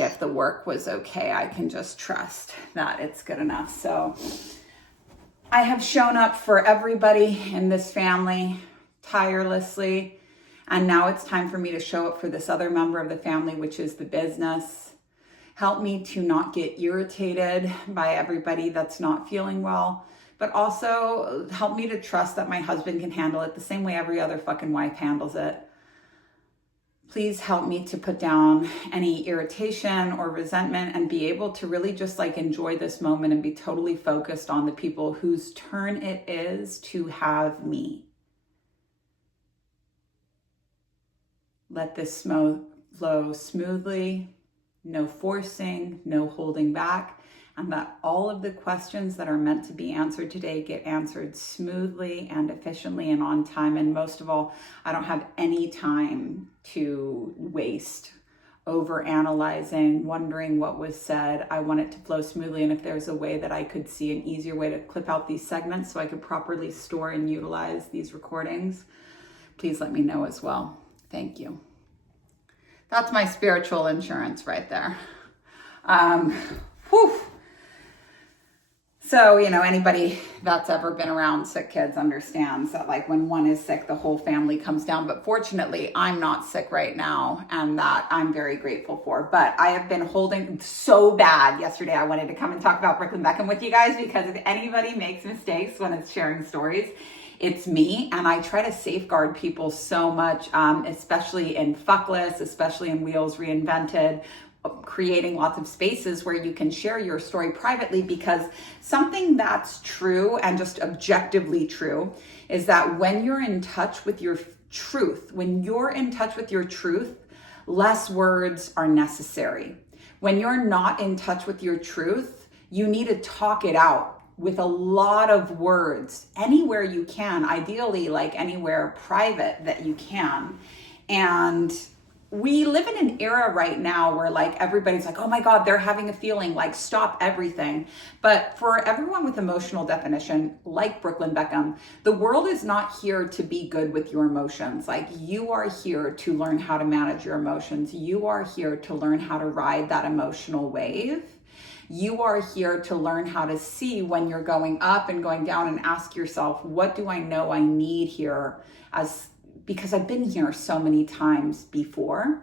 if the work was okay, I can just trust that it's good enough. So I have shown up for everybody in this family tirelessly. And now it's time for me to show up for this other member of the family, which is the business. Help me to not get irritated by everybody that's not feeling well, but also help me to trust that my husband can handle it the same way every other fucking wife handles it. Please help me to put down any irritation or resentment and be able to really just like enjoy this moment and be totally focused on the people whose turn it is to have me. Let this flow smoothly, no forcing, no holding back, and that all of the questions that are meant to be answered today get answered smoothly and efficiently and on time. And most of all, I don't have any time to waste over analyzing, wondering what was said. I want it to flow smoothly. And if there's a way that I could see an easier way to clip out these segments so I could properly store and utilize these recordings, please let me know as well. Thank you. That's my spiritual insurance right there. So, anybody that's ever been around sick kids understands that like when one is sick, the whole family comes down. But fortunately, I'm not sick right now, and that I'm very grateful for. But I have been holding so bad. Yesterday, I wanted to come and talk about Brooklyn Beckham with you guys because if anybody makes mistakes when it's sharing stories, it's me. And I try to safeguard people so much, especially in Fuckless, especially in Wheels Reinvented, creating lots of spaces where you can share your story privately, because something that's true and just objectively true is that when you're in touch with your truth, less words are necessary. When you're not in touch with your truth, you need to talk it out with a lot of words anywhere you can, ideally like anywhere private that you can. And we live in an era right now where like everybody's like, oh my God, they're having a feeling, like stop everything. But for everyone with emotional definition, like Brooklyn Beckham, the world is not here to be good with your emotions. Like you are here to learn how to manage your emotions. You are here to learn how to ride that emotional wave. You are here to learn how to see when you're going up and going down and ask yourself, what do I know I need here? Because I've been here so many times before.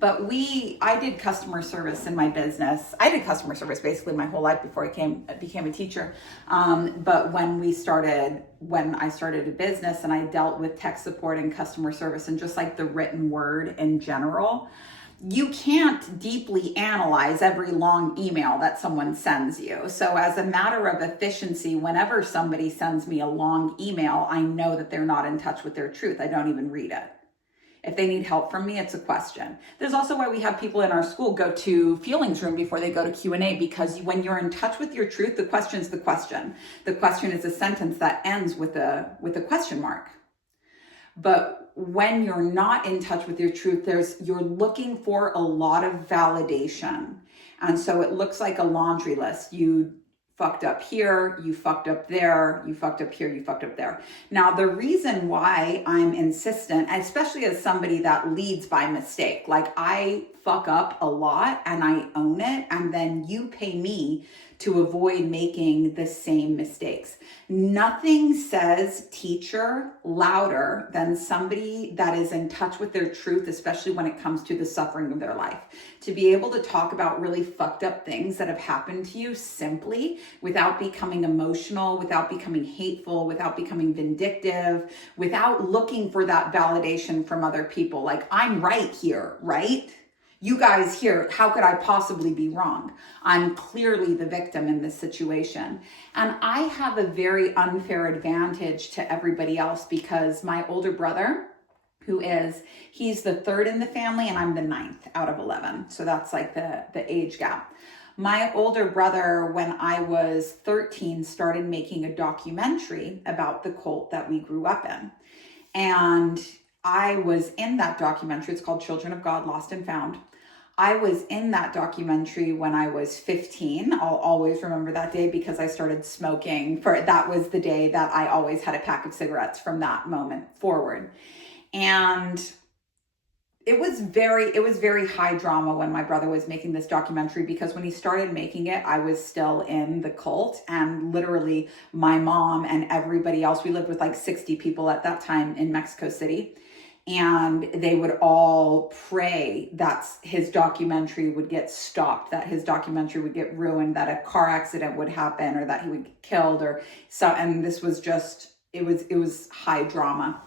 But I did customer service in my business. I did customer service basically my whole life before I became a teacher. But when I started a business and I dealt with tech support and customer service and just like the written word in general, you can't deeply analyze every long email that someone sends you. So as a matter of efficiency, whenever somebody sends me a long email, I know that they're not in touch with their truth. I don't even read it. If they need help from me, it's a question. There's also why we have people in our school go to feelings room before they go to Q&A, because when you're in touch with your truth, the question's the question. The question is a sentence that ends with a question mark. But when you're not in touch with your truth, you're looking for a lot of validation. And so it looks like a laundry list. You fucked up here, you fucked up there, you fucked up here, you fucked up there. Now, the reason why I'm insistent, especially as somebody that leads by mistake, like I fuck up a lot and I own it, and then you pay me to avoid making the same mistakes. Nothing says teacher louder than somebody that is in touch with their truth, especially when it comes to the suffering of their life. To be able to talk about really fucked up things that have happened to you simply, without becoming emotional, without becoming hateful, without becoming vindictive, without looking for that validation from other people. Like, I'm right here, right? You guys here, how could I possibly be wrong? I'm clearly the victim in this situation. And I have a very unfair advantage to everybody else because my older brother, he's the third in the family and I'm the 9th out of 11. So that's like the age gap. My older brother, when I was 13, started making a documentary about the cult that we grew up in. And I was in that documentary. It's called Children of God, Lost and Found. I was in that documentary when I was 15. I'll always remember that day because I started smoking. That was the day that I always had a pack of cigarettes from that moment forward. And it was very high drama when my brother was making this documentary, because when he started making it, I was still in the cult, and literally my mom and everybody else, we lived with like 60 people at that time in Mexico City, and they would all pray that his documentary would get stopped, that his documentary would get ruined, that a car accident would happen, or that he would get killed, or so. And this was just, it was high drama.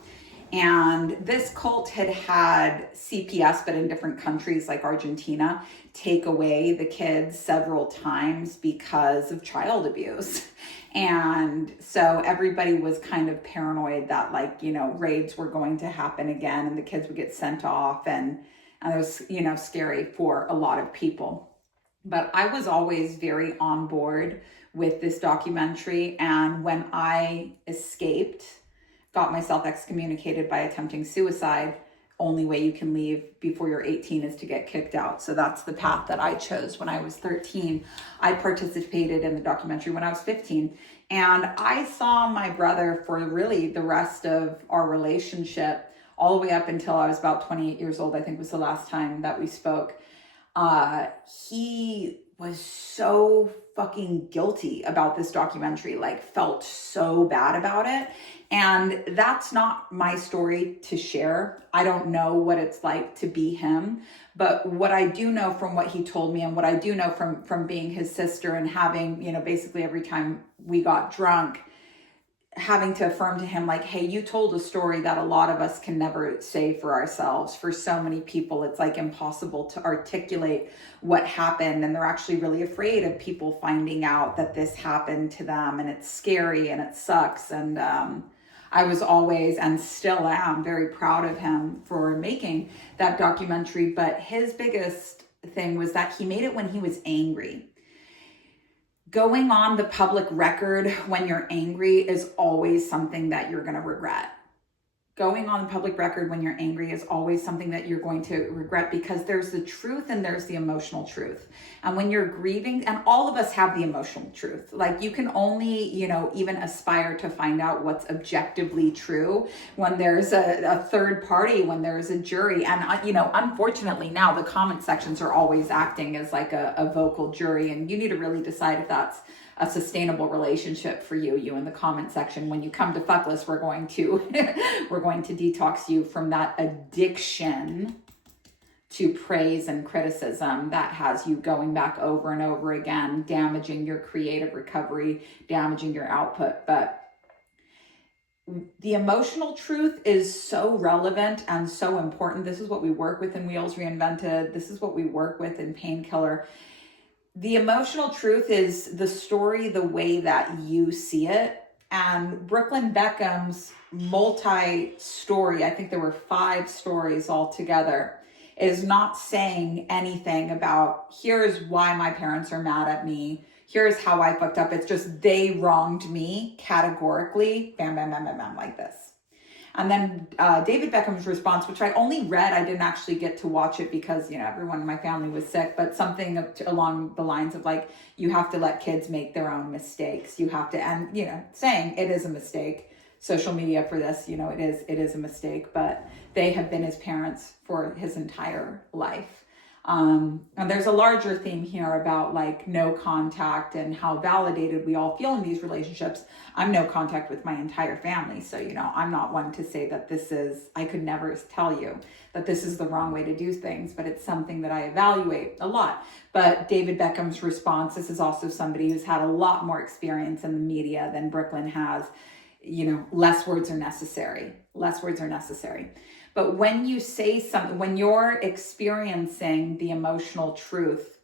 And this cult had CPS, but in different countries like Argentina, take away the kids several times because of child abuse. And so everybody was kind of paranoid that, like, raids were going to happen again and the kids would get sent off. And it was, scary for a lot of people. But I was always very on board with this documentary. And when I escaped, got myself excommunicated by attempting suicide, only way you can leave before you're 18 is to get kicked out. So that's the path that I chose when I was 13. I participated in the documentary when I was 15. And I saw my brother for really the rest of our relationship, all the way up until I was about 28 years old, I think was the last time that we spoke. He was so fucking guilty about this documentary, like felt so bad about it. And that's not my story to share. I don't know what it's like to be him, but what I do know from what he told me, and what I do know from being his sister and having, basically every time we got drunk, having to affirm to him, like, hey, you told a story that a lot of us can never say for ourselves. For so many people, it's like impossible to articulate what happened, and they're actually really afraid of people finding out that this happened to them, and it's scary and it sucks. And I was always, and still am, very proud of him for making that documentary. But his biggest thing was that he made it when he was angry. Going on the public record when you're angry is always something that you're going to regret. Going on the public record when you're angry is always something that you're going to regret, because there's the truth and there's the emotional truth. And when you're grieving, and all of us have the emotional truth, like you can only, even aspire to find out what's objectively true when there's a third party, when there's a jury. And, unfortunately now the comment sections are always acting as like a vocal jury, and you need to really decide if that's a sustainable relationship for you in the comment section. When you come to Fuckless, we're going to detox you from that addiction to praise and criticism that has you going back over and over again, damaging your creative recovery, damaging your output. But the emotional truth is so relevant and so important. This is what we work with in Wheels Reinvented. This is what we work with in Painkiller. The emotional truth is the story the way that you see it. And Brooklyn Beckham's multi-story, I think there were 5 stories altogether, is not saying anything about, here's why my parents are mad at me, here's how I fucked up. It's just they wronged me categorically, bam, bam, bam, bam, bam, like this. And then David Beckham's response, which I only read, I didn't actually get to watch it because, everyone in my family was sick, but something along the lines of like, you have to let kids make their own mistakes. You have to, and, saying it is a mistake. Social media for this, it is a mistake, but they have been his parents for his entire life. And there's a larger theme here about like no contact and how validated we all feel in these relationships. I'm no contact with my entire family. So, I'm not one to say that I could never tell you that this is the wrong way to do things, but it's something that I evaluate a lot. But David Beckham's response, this is also somebody who's had a lot more experience in the media than Brooklyn has. Less words are necessary. Less words are necessary. But when you say something, when you're experiencing the emotional truth,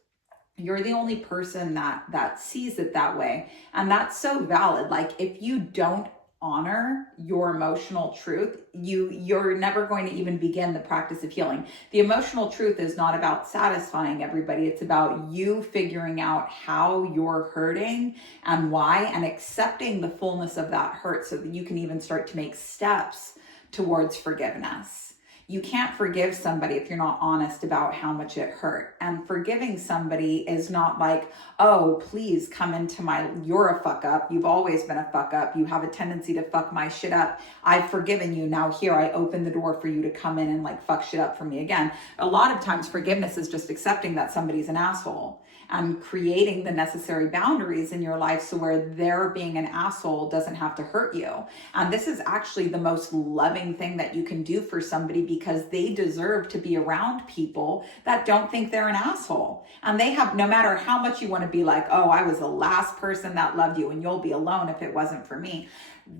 you're the only person that sees it that way. And that's so valid. Like if you don't honor your emotional truth, you're never going to even begin the practice of healing. The emotional truth is not about satisfying everybody. It's about you figuring out how you're hurting and why, and accepting the fullness of that hurt so that you can even start to make steps towards forgiveness. You can't forgive somebody if you're not honest about how much it hurt. And forgiving somebody is not like, oh, please come into you're a fuck up. You've always been a fuck up. You have a tendency to fuck my shit up. I've forgiven you. Now here, I open the door for you to come in and like fuck shit up for me again. A lot of times forgiveness is just accepting that somebody's an asshole and creating the necessary boundaries in your life so where their being an asshole doesn't have to hurt you. And this is actually the most loving thing that you can do for somebody, because they deserve to be around people that don't think they're an asshole. And they have, no matter how much you want to be like, oh, I was the last person that loved you and you'll be alone if it wasn't for me,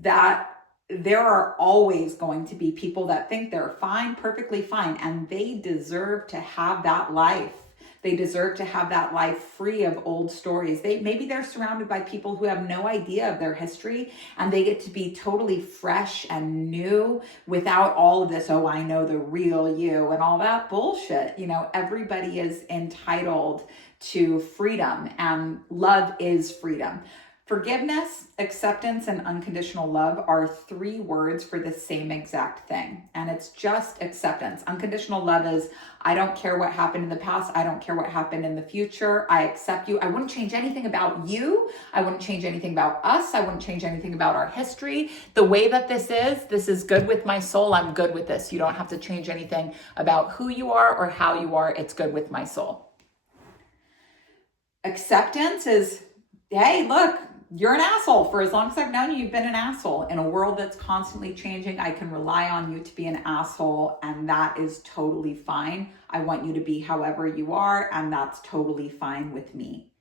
that there are always going to be people that think they're fine, perfectly fine, and they deserve to have that life. They deserve to have that life free of old stories. Maybe they're surrounded by people who have no idea of their history, and they get to be totally fresh and new without all of this, oh, I know the real you and all that bullshit. You know, everybody is entitled to freedom, and love is freedom. Forgiveness, acceptance, and unconditional love are 3 words for the same exact thing. And it's just acceptance. Unconditional love is, I don't care what happened in the past. I don't care what happened in the future. I accept you. I wouldn't change anything about you. I wouldn't change anything about us. I wouldn't change anything about our history. The way that this is good with my soul. I'm good with this. You don't have to change anything about who you are or how you are. It's good with my soul. Acceptance is, hey, look, you're an asshole. For as long as I've known you, you've been an asshole. In a world that's constantly changing, I can rely on you to be an asshole, and that is totally fine. I want you to be however you are, and that's totally fine with me.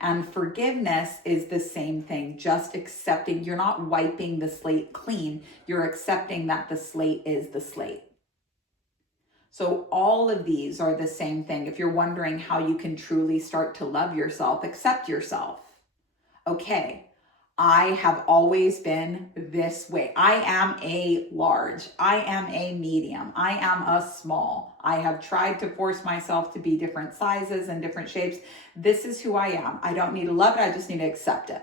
And forgiveness is the same thing, just accepting. You're not wiping the slate clean. You're accepting that the slate is the slate. So all of these are the same thing. If you're wondering how you can truly start to love yourself, accept yourself. Okay, I have always been this way. I am a large. I am a medium. I am a small. I have tried to force myself to be different sizes and different shapes. This is who I am. I don't need to love it. I just need to accept it.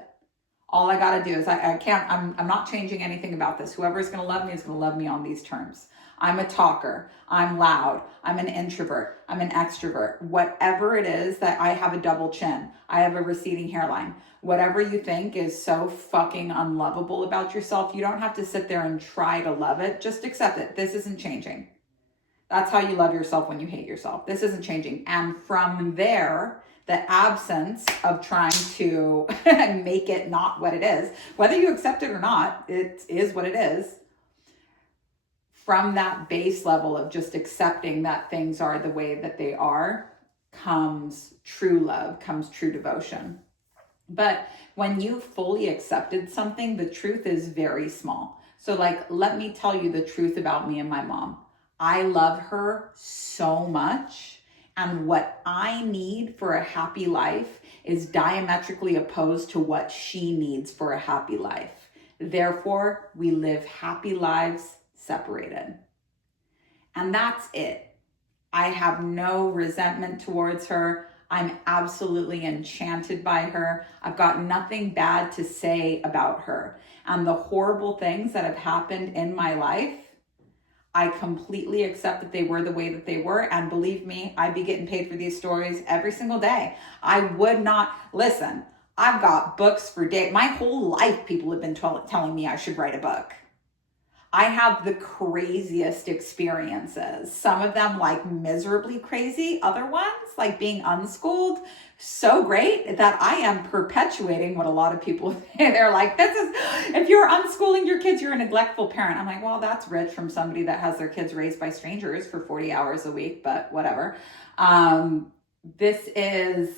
All I got to do is I'm not changing anything about this. Whoever's going to love me is going to love me on these terms. I'm a talker. I'm loud. I'm an introvert. I'm an extrovert. Whatever it is that I have a double chin. I have a receding hairline. Whatever you think is so fucking unlovable about yourself, you don't have to sit there and try to love it. Just accept it. This isn't changing. That's how you love yourself when you hate yourself. This isn't changing. And from there, the absence of trying to make it not what it is, whether you accept it or not, it is what it is. From that base level of just accepting that things are the way that they are, comes true love, comes true devotion. But when you fully accepted something, the truth is very small. So like, let me tell you the truth about me and my mom. I love her so much. And what I need for a happy life is diametrically opposed to what she needs for a happy life. Therefore, we live happy lives separated. And that's it. I have no resentment towards her. I'm absolutely enchanted by her. I've got nothing bad to say about her. And the horrible things that have happened in my life, I completely accept that they were the way that they were. And believe me, I'd be getting paid for these stories every single day. I would not, listen, I've got books for days. My whole life, people have been telling me I should write a book. I have the craziest experiences. Some of them like miserably crazy. Other ones like being unschooled, so great that I am perpetuating what a lot of people say. They're like, if you're unschooling your kids, you're a neglectful parent. I'm like, well, that's rich from somebody that has their kids raised by strangers for 40 hours a week, but whatever. This is,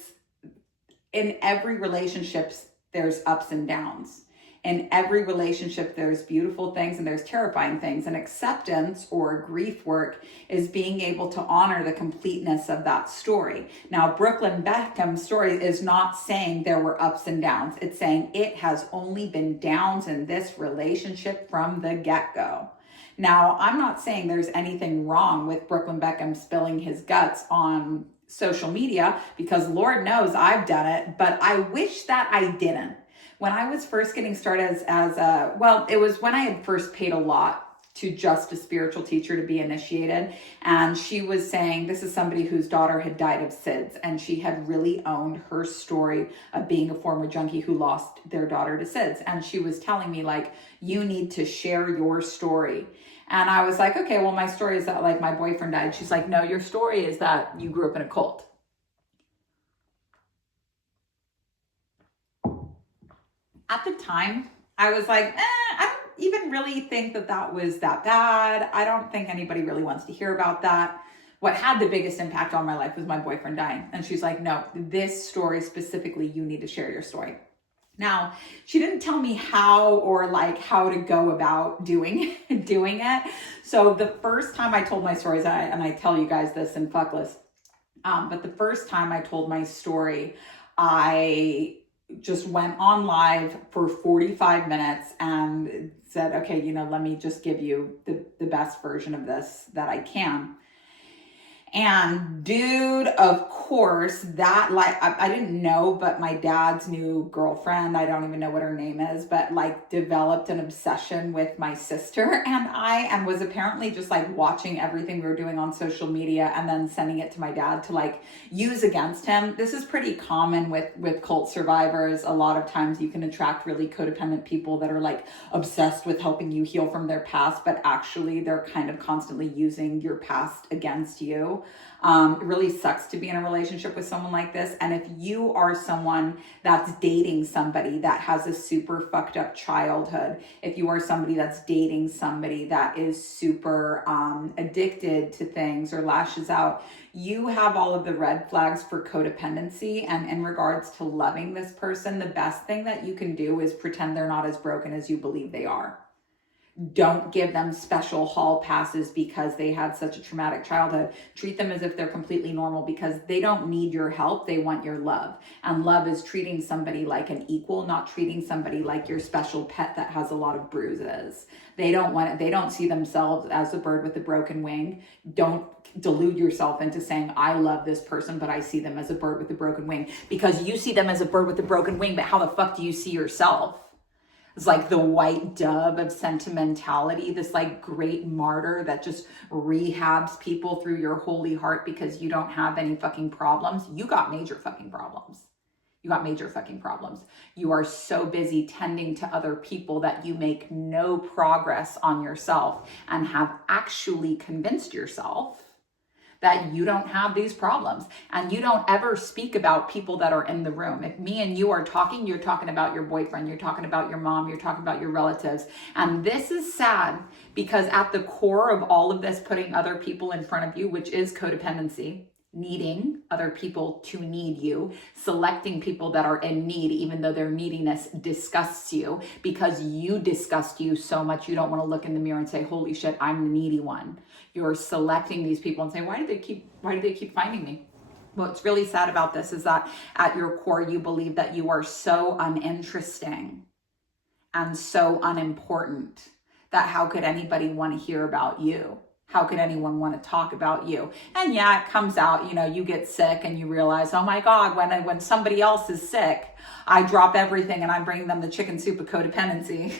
in every relationship, there's ups and downs. In every relationship, there's beautiful things and there's terrifying things. And acceptance or grief work is being able to honor the completeness of that story. Now, Brooklyn Beckham's story is not saying there were ups and downs. It's saying it has only been downs in this relationship from the get-go. Now, I'm not saying there's anything wrong with Brooklyn Beckham spilling his guts on social media, because Lord knows I've done it, but I wish that I didn't. When I was first getting started it was when I had first paid a lot to just a spiritual teacher to be initiated. And she was saying, this is somebody whose daughter had died of SIDS, and she had really owned her story of being a former junkie who lost their daughter to SIDS. And she was telling me, like, you need to share your story. And I was like, okay, well, my story is that, like, my boyfriend died. She's like, no, your story is that you grew up in a cult. At the time, I was like, I don't even really think that was that bad. I don't think anybody really wants to hear about that. What had the biggest impact on my life was my boyfriend dying. And she's like, no, this story specifically, you need to share your story. Now, she didn't tell me how or like how to go about doing it. So the first time I told my stories, and I tell you guys this in Fuckless, but the first time I told my story, I just went on live for 45 minutes and said, okay, let me just give you the best version of this that I can. And dude, of course, that, like, I didn't know, but my dad's new girlfriend, I don't even know what her name is, but like developed an obsession with my sister and I, and was apparently just like watching everything we were doing on social media and then sending it to my dad to like use against him. This is pretty common with cult survivors. A lot of times you can attract really codependent people that are like obsessed with helping you heal from their past, but actually they're kind of constantly using your past against you. It really sucks to be in a relationship with someone like this. And if you are someone that's dating somebody that has a super fucked up childhood, if you are somebody that's dating somebody that is super addicted to things or lashes out, you have all of the red flags for codependency. And in regards to loving this person, the best thing that you can do is pretend they're not as broken as you believe they are. Don't give them special hall passes because they had such a traumatic childhood. Treat them as if they're completely normal because they don't need your help. They want your love. And love is treating somebody like an equal, not treating somebody like your special pet that has a lot of bruises. They don't see themselves as a bird with a broken wing. Don't delude yourself into saying, I love this person, but I see them as a bird with a broken wing, because you see them as a bird with a broken wing, but how the fuck do you see yourself? It's like the white dove of sentimentality, this like great martyr that just rehabs people through your holy heart because you don't have any fucking problems. You got major fucking problems. You got major fucking problems. You are so busy tending to other people that you make no progress on yourself and have actually convinced yourself that you don't have these problems, and you don't ever speak about people that are in the room. If me and you are talking, you're talking about your boyfriend, you're talking about your mom, you're talking about your relatives. And this is sad because at the core of all of this, putting other people in front of you, which is codependency, needing other people to need you, selecting people that are in need, even though their neediness disgusts you because you disgust you so much you don't want to look in the mirror and say, holy shit, I'm the needy one. You're selecting these people and saying, why do they keep finding me? What's really sad about this is that at your core, you believe that you are so uninteresting and so unimportant that how could anybody want to hear about you? How could anyone want to talk about you? And yeah, it comes out, you get sick and you realize, oh my God, when somebody else is sick, I drop everything and I bring them the chicken soup of codependency.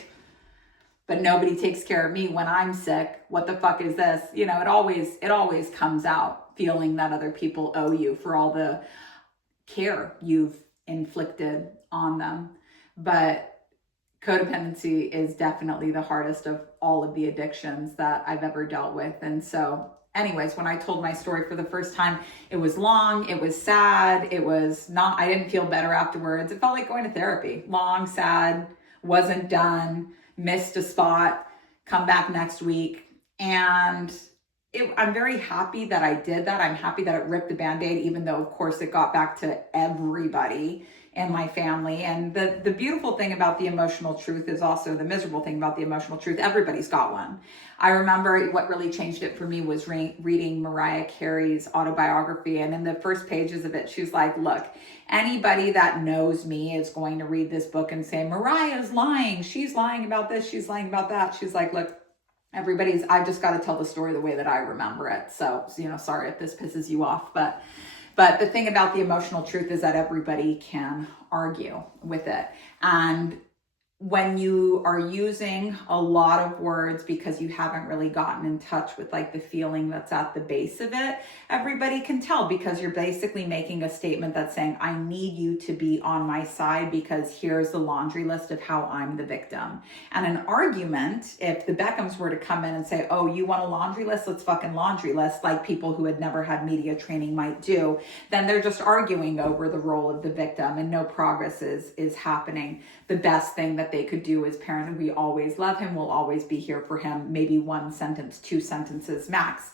But nobody takes care of me when I'm sick. What the fuck is this? It always comes out, feeling that other people owe you for all the care you've inflicted on them. But codependency is definitely the hardest of all of the addictions that I've ever dealt with. And so anyways, when I told my story for the first time, it was long, it was sad, I didn't feel better afterwards. It felt like going to therapy. Long, sad, wasn't done, missed a spot, come back next week. And I'm very happy that I did that. I'm happy that it ripped the Band-Aid, even though of course it got back to everybody in my family. And the beautiful thing about the emotional truth is also the miserable thing about the emotional truth. Everybody's got one. I remember what really changed it for me was reading Mariah Carey's autobiography. And in the first pages of it, she's like, look, anybody that knows me is going to read this book and say, Mariah's lying. She's lying about this. She's lying about that. She's like, look, I just got to tell the story the way that I remember it. So, sorry if this pisses you off, but the thing about the emotional truth is that everybody can argue with it. And when you are using a lot of words because you haven't really gotten in touch with like the feeling that's at the base of it, everybody can tell, because you're basically making a statement that's saying, I need you to be on my side because here's the laundry list of how I'm the victim. And an argument, if the Beckhams were to come in and say, oh, you want a laundry list? Let's fucking laundry list, like people who had never had media training might do, then they're just arguing over the role of the victim and no progress is happening. The best thing that they could do as parents, we always love him, we'll always be here for him, maybe one sentence, 2 sentences max.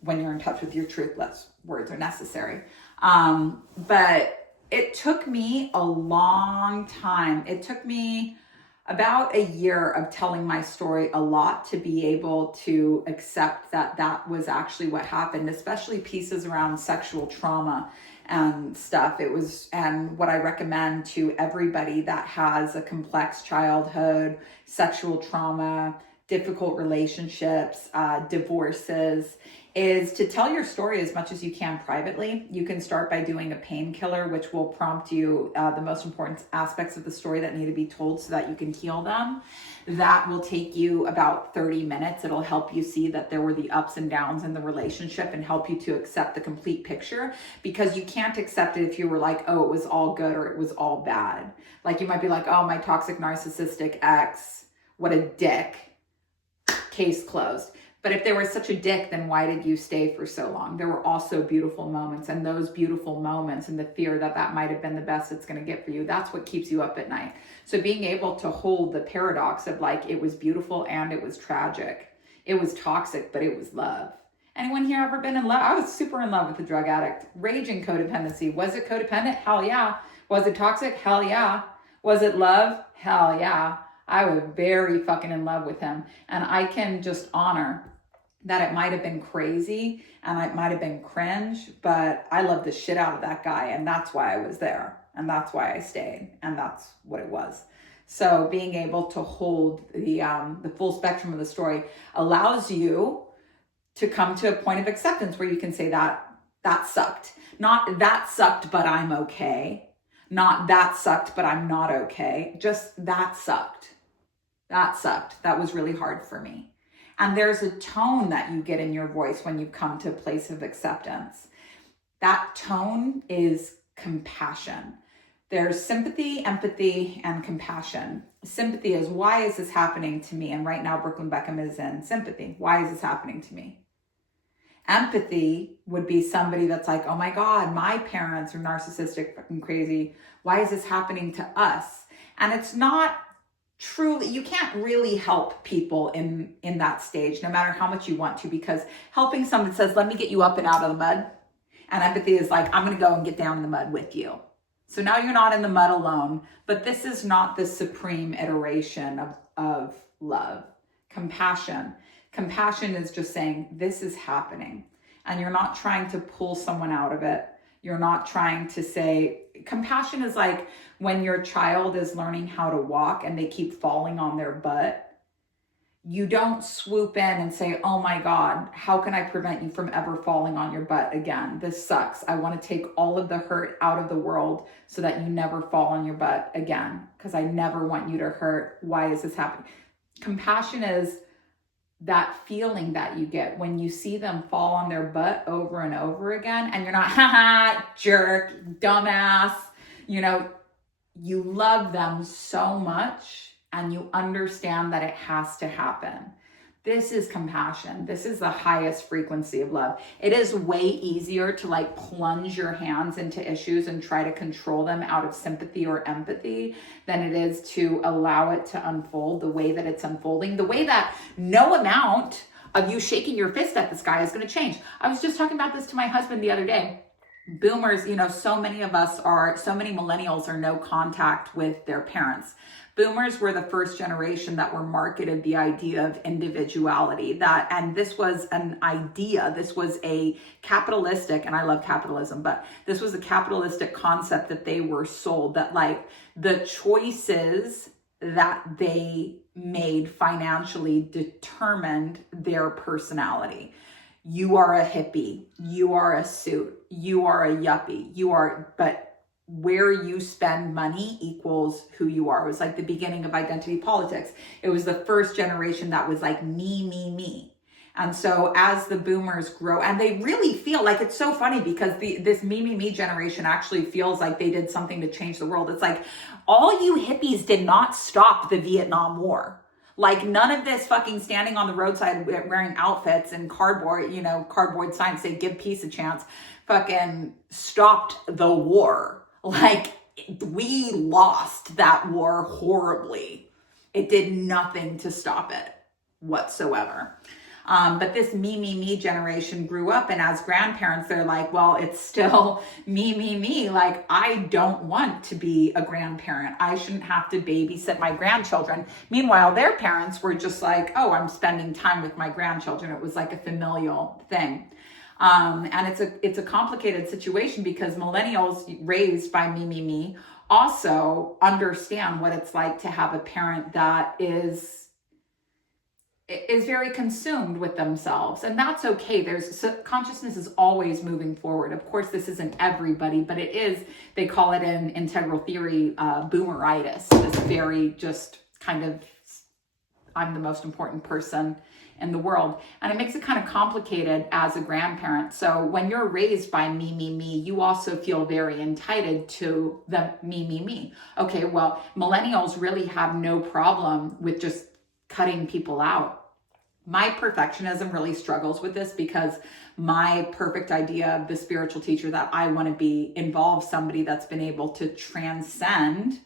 When you're in touch with your truth, less words are necessary. But it took me a long time. It took me about a year of telling my story a lot to be able to accept that that was actually what happened, especially pieces around sexual trauma and stuff. And what I recommend to everybody that has a complex childhood, sexual trauma, difficult relationships, divorces, is to tell your story as much as you can privately. You can start by doing a painkiller, which will prompt you the most important aspects of the story that need to be told so that you can heal them. That will take you about 30 minutes. It'll help you see that there were the ups and downs in the relationship and help you to accept the complete picture, because you can't accept it if you were like, oh, it was all good or it was all bad. Like you might be like, oh, my toxic narcissistic ex, what a dick, case closed. But if there was such a dick, then why did you stay for so long? There were also beautiful moments, and those beautiful moments and the fear that that might have been the best it's going to get for you, that's what keeps you up at night. So being able to hold the paradox of like, it was beautiful and it was tragic. It was toxic, but it was love. Anyone here ever been in love? I was super in love with a drug addict. Raging codependency. Was it codependent? Hell yeah. Was it toxic? Hell yeah. Was it love? Hell yeah. I was very fucking in love with him. And I can just honor that it might have been crazy and it might have been cringe, but I love the shit out of that guy. And that's why I was there. And that's why I stayed. And that's what it was. So being able to hold the full spectrum of the story allows you to come to a point of acceptance where you can say that sucked. Not that sucked, but I'm okay. Not that sucked, but I'm not okay. Just that sucked. That sucked. That was really hard for me. And there's a tone that you get in your voice when you come to a place of acceptance. That tone is compassion. There's sympathy, empathy, and compassion. Sympathy is, why is this happening to me? And right now, Brooklyn Beckham is in sympathy. Why is this happening to me? Empathy would be somebody that's like, oh my God, my parents are narcissistic, fucking crazy. Why is this happening to us? And it's not truly, you can't really help people in that stage, no matter how much you want to, because helping someone says, let me get you up and out of the mud. And empathy is like, I'm going to go and get down in the mud with you. So now you're not in the mud alone, but this is not the supreme iteration of love. Compassion is just saying, this is happening. And you're not trying to pull someone out of it. You're not trying to say, compassion is like when your child is learning how to walk and they keep falling on their butt. You don't swoop in and say, oh my God, how can I prevent you from ever falling on your butt again? This sucks. I want to take all of the hurt out of the world so that you never fall on your butt again, because I never want you to hurt. Why is this happening? Compassion is that feeling that you get when you see them fall on their butt over and over again, and you're not, haha, jerk, dumbass. You know, you love them so much and you understand that it has to happen. This is compassion. This is the highest frequency of love. It is way easier to like plunge your hands into issues and try to control them out of sympathy or empathy than it is to allow it to unfold the way that it's unfolding, the way that no amount of you shaking your fist at the sky is going to change. I was just talking about this to my husband the other day. Boomers, you know, so many millennials are no contact with their parents. Boomers were the first generation that were marketed the idea of individuality, and this was an idea, this was a capitalistic, and I love capitalism, but this was a capitalistic concept that they were sold, that like the choices that they made financially determined their personality. You are a hippie, you are a suit, you are a yuppie, but where you spend money equals who you are. It was like the beginning of identity politics. It was the first generation that was like me, me, me. And so as the boomers grow, and they really feel like, it's so funny because this me, me, me generation actually feels like they did something to change the world. It's like, all you hippies did not stop the Vietnam War. Like, none of this fucking standing on the roadside wearing outfits and cardboard signs say give peace a chance fucking stopped the war. Like, we lost that war horribly. It did nothing to stop it whatsoever. But this me, me, me generation grew up, and as grandparents, they're like, well, it's still me, me, me. Like, I don't want to be a grandparent. I shouldn't have to babysit my grandchildren. Meanwhile, their parents were just like, oh, I'm spending time with my grandchildren. It was like a familial thing. And it's a complicated situation because millennials raised by me, me, me also understand what it's like to have a parent that is very consumed with themselves, and that's okay. Consciousness is always moving forward. Of course, this isn't everybody, but it is. They call it in integral theory boomeritis. This very just kind of, I'm the most important person in the world, and it makes it kind of complicated as a grandparent. So when you're raised by me, me, me, you also feel very entitled to the me, me, me. Okay, well, millennials really have no problem with just cutting people out. My perfectionism really struggles with this because my perfect idea of the spiritual teacher that I want to be involves somebody that's been able to transcend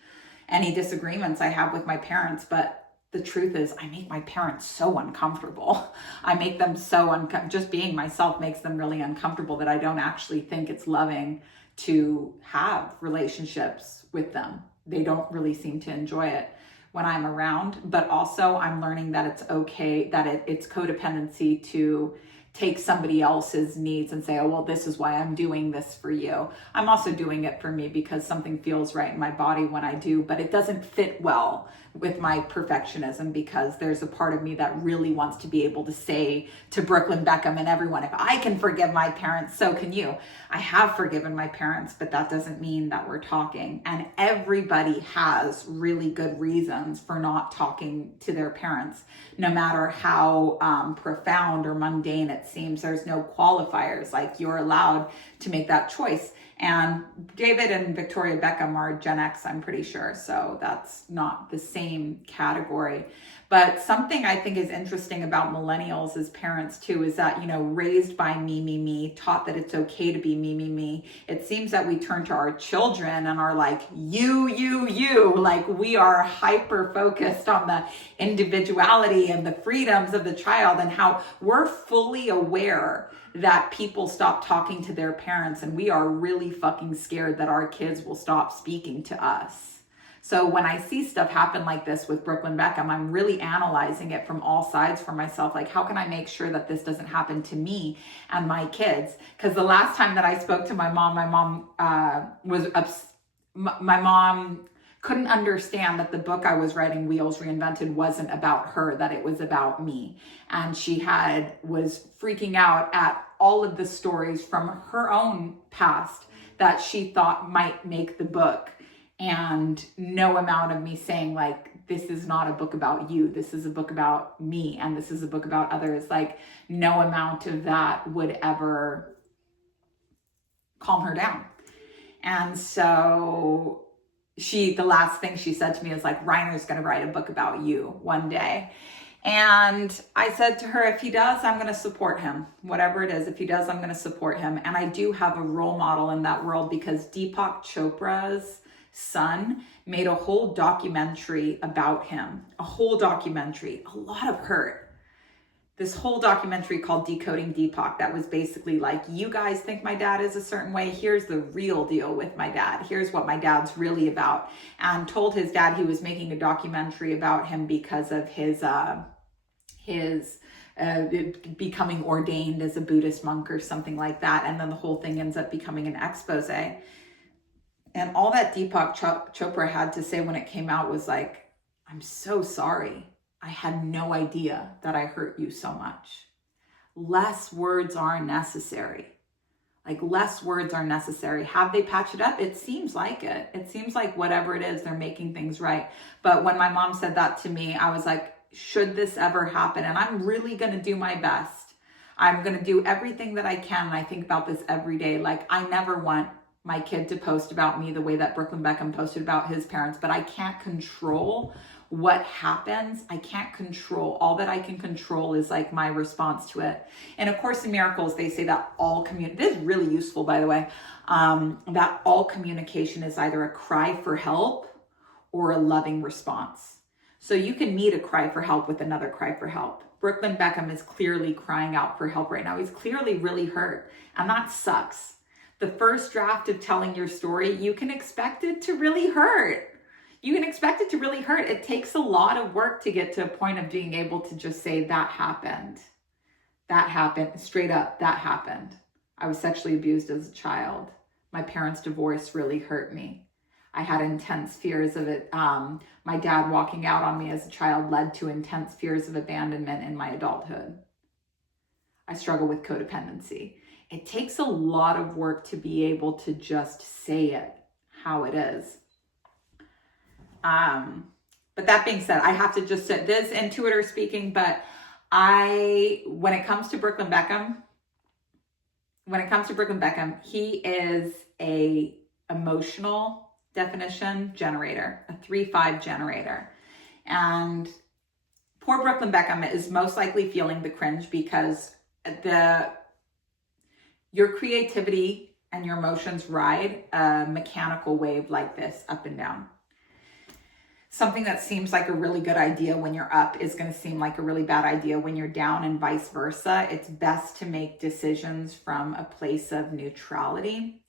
any disagreements I have with my parents. But the truth is, I make my parents so uncomfortable. I make them so just being myself makes them really uncomfortable that I don't actually think it's loving to have relationships with them. They don't really seem to enjoy it when I'm around, but also I'm learning that it's okay, that it's codependency to take somebody else's needs and say, oh, well, this is why I'm doing this for you. I'm also doing it for me because something feels right in my body when I do, but it doesn't fit well with my perfectionism because there's a part of me that really wants to be able to say to Brooklyn Beckham and everyone, if I can forgive my parents, so can you. I have forgiven my parents, but that doesn't mean that we're talking. And everybody has really good reasons for not talking to their parents, no matter how profound or mundane it seems. There's no qualifiers. Like, you're allowed to make that choice. And David and Victoria Beckham are Gen X, I'm pretty sure. So that's not the same category. But something I think is interesting about millennials as parents too is that, raised by me, me, me, taught that it's okay to be me, me, me. It seems that we turn to our children and are like, you, like we are hyper focused on the individuality and the freedoms of the child and how we're fully aware that people stop talking to their parents, and we are really fucking scared that our kids will stop speaking to us. So when I see stuff happen like this with Brooklyn Beckham, I'm really analyzing it from all sides for myself. Like, how can I make sure that this doesn't happen to me and my kids? Because the last time that I spoke to my mom my mom couldn't understand that the book I was writing, Wheels Reinvented, wasn't about her, that it was about me. And she was freaking out at all of the stories from her own past that she thought might make the book. And no amount of me saying, like, this is not a book about you, this is a book about me, and this is a book about others, like, no amount of that would ever calm her down. And so the last thing she said to me is like, Reiner's going to write a book about you one day. And I said to her, if he does, I'm going to support him. Whatever it is, if he does, I'm going to support him. And I do have a role model in that world because Deepak Chopra's son made a whole documentary about him. A whole documentary, a lot of hurt. This whole documentary called Decoding Deepak that was basically like, you guys think my dad is a certain way. Here's the real deal with my dad. Here's what my dad's really about. And told his dad he was making a documentary about him because of his becoming ordained as a Buddhist monk or something like that. And then the whole thing ends up becoming an expose. And all that Deepak Chopra had to say when it came out was like, I'm so sorry. I had no idea that I hurt you so much. Less words are necessary. Like less words are necessary. Have they patched it up? It seems like it. It seems like whatever it is, they're making things right. But when my mom said that to me, I was like, should this ever happen? And I'm really going to do my best. I'm going to do everything that I can. And I think about this every day. Like, I never want my kid to post about me the way that Brooklyn Beckham posted about his parents, but I can't control what happens. I can't control. All that I can control is like my response to it. And of course, in Miracles, they say that this is really useful, by the way, that all communication is either a cry for help or a loving response. So you can meet a cry for help with another cry for help. Brooklyn Beckham is clearly crying out for help right now. He's clearly really hurt, and that sucks. The first draft of telling your story, you can expect it to really hurt. You can expect it to really hurt. It takes a lot of work to get to a point of being able to just say, that happened. That happened. Straight up, that happened. I was sexually abused as a child. My parents' divorce really hurt me. I had intense fears of it. My dad walking out on me as a child led to intense fears of abandonment in my adulthood. I struggle with codependency. It takes a lot of work to be able to just say it how it is. But that being said, I have to just say this intuitor speaking, but when it comes to Brooklyn Beckham, he is a emotional definition generator, a 3-5 generator. And poor Brooklyn Beckham is most likely feeling the cringe because your creativity and your emotions ride a mechanical wave like this up and down. Something that seems like a really good idea when you're up is going to seem like a really bad idea when you're down, and vice versa. It's best to make decisions from a place of neutrality.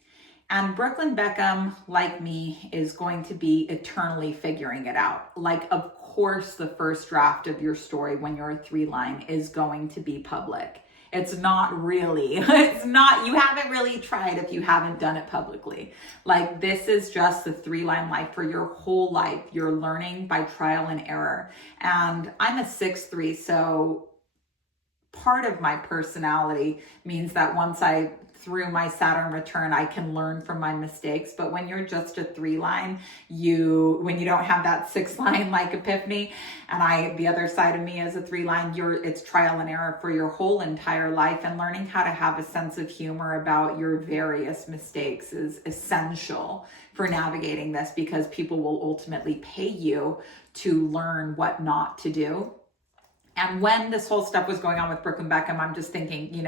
And Brooklyn Beckham, like me, is going to be eternally figuring it out. Like, of course, the first draft of your story when you're a 3-line is going to be public. It's not really, you haven't really tried if you haven't done it publicly. Like, this is just the 3-line life for your whole life. You're learning by trial and error. And I'm a 6-3, so part of my personality means that once through my Saturn return, I can learn from my mistakes. But when you're just a 3-line, when you don't have that 6-line like epiphany, and the other side of me is a 3-line, it's trial and error for your whole entire life. And learning how to have a sense of humor about your various mistakes is essential for navigating this, because people will ultimately pay you to learn what not to do. And when this whole stuff was going on with Brooklyn Beckham, I'm just thinking,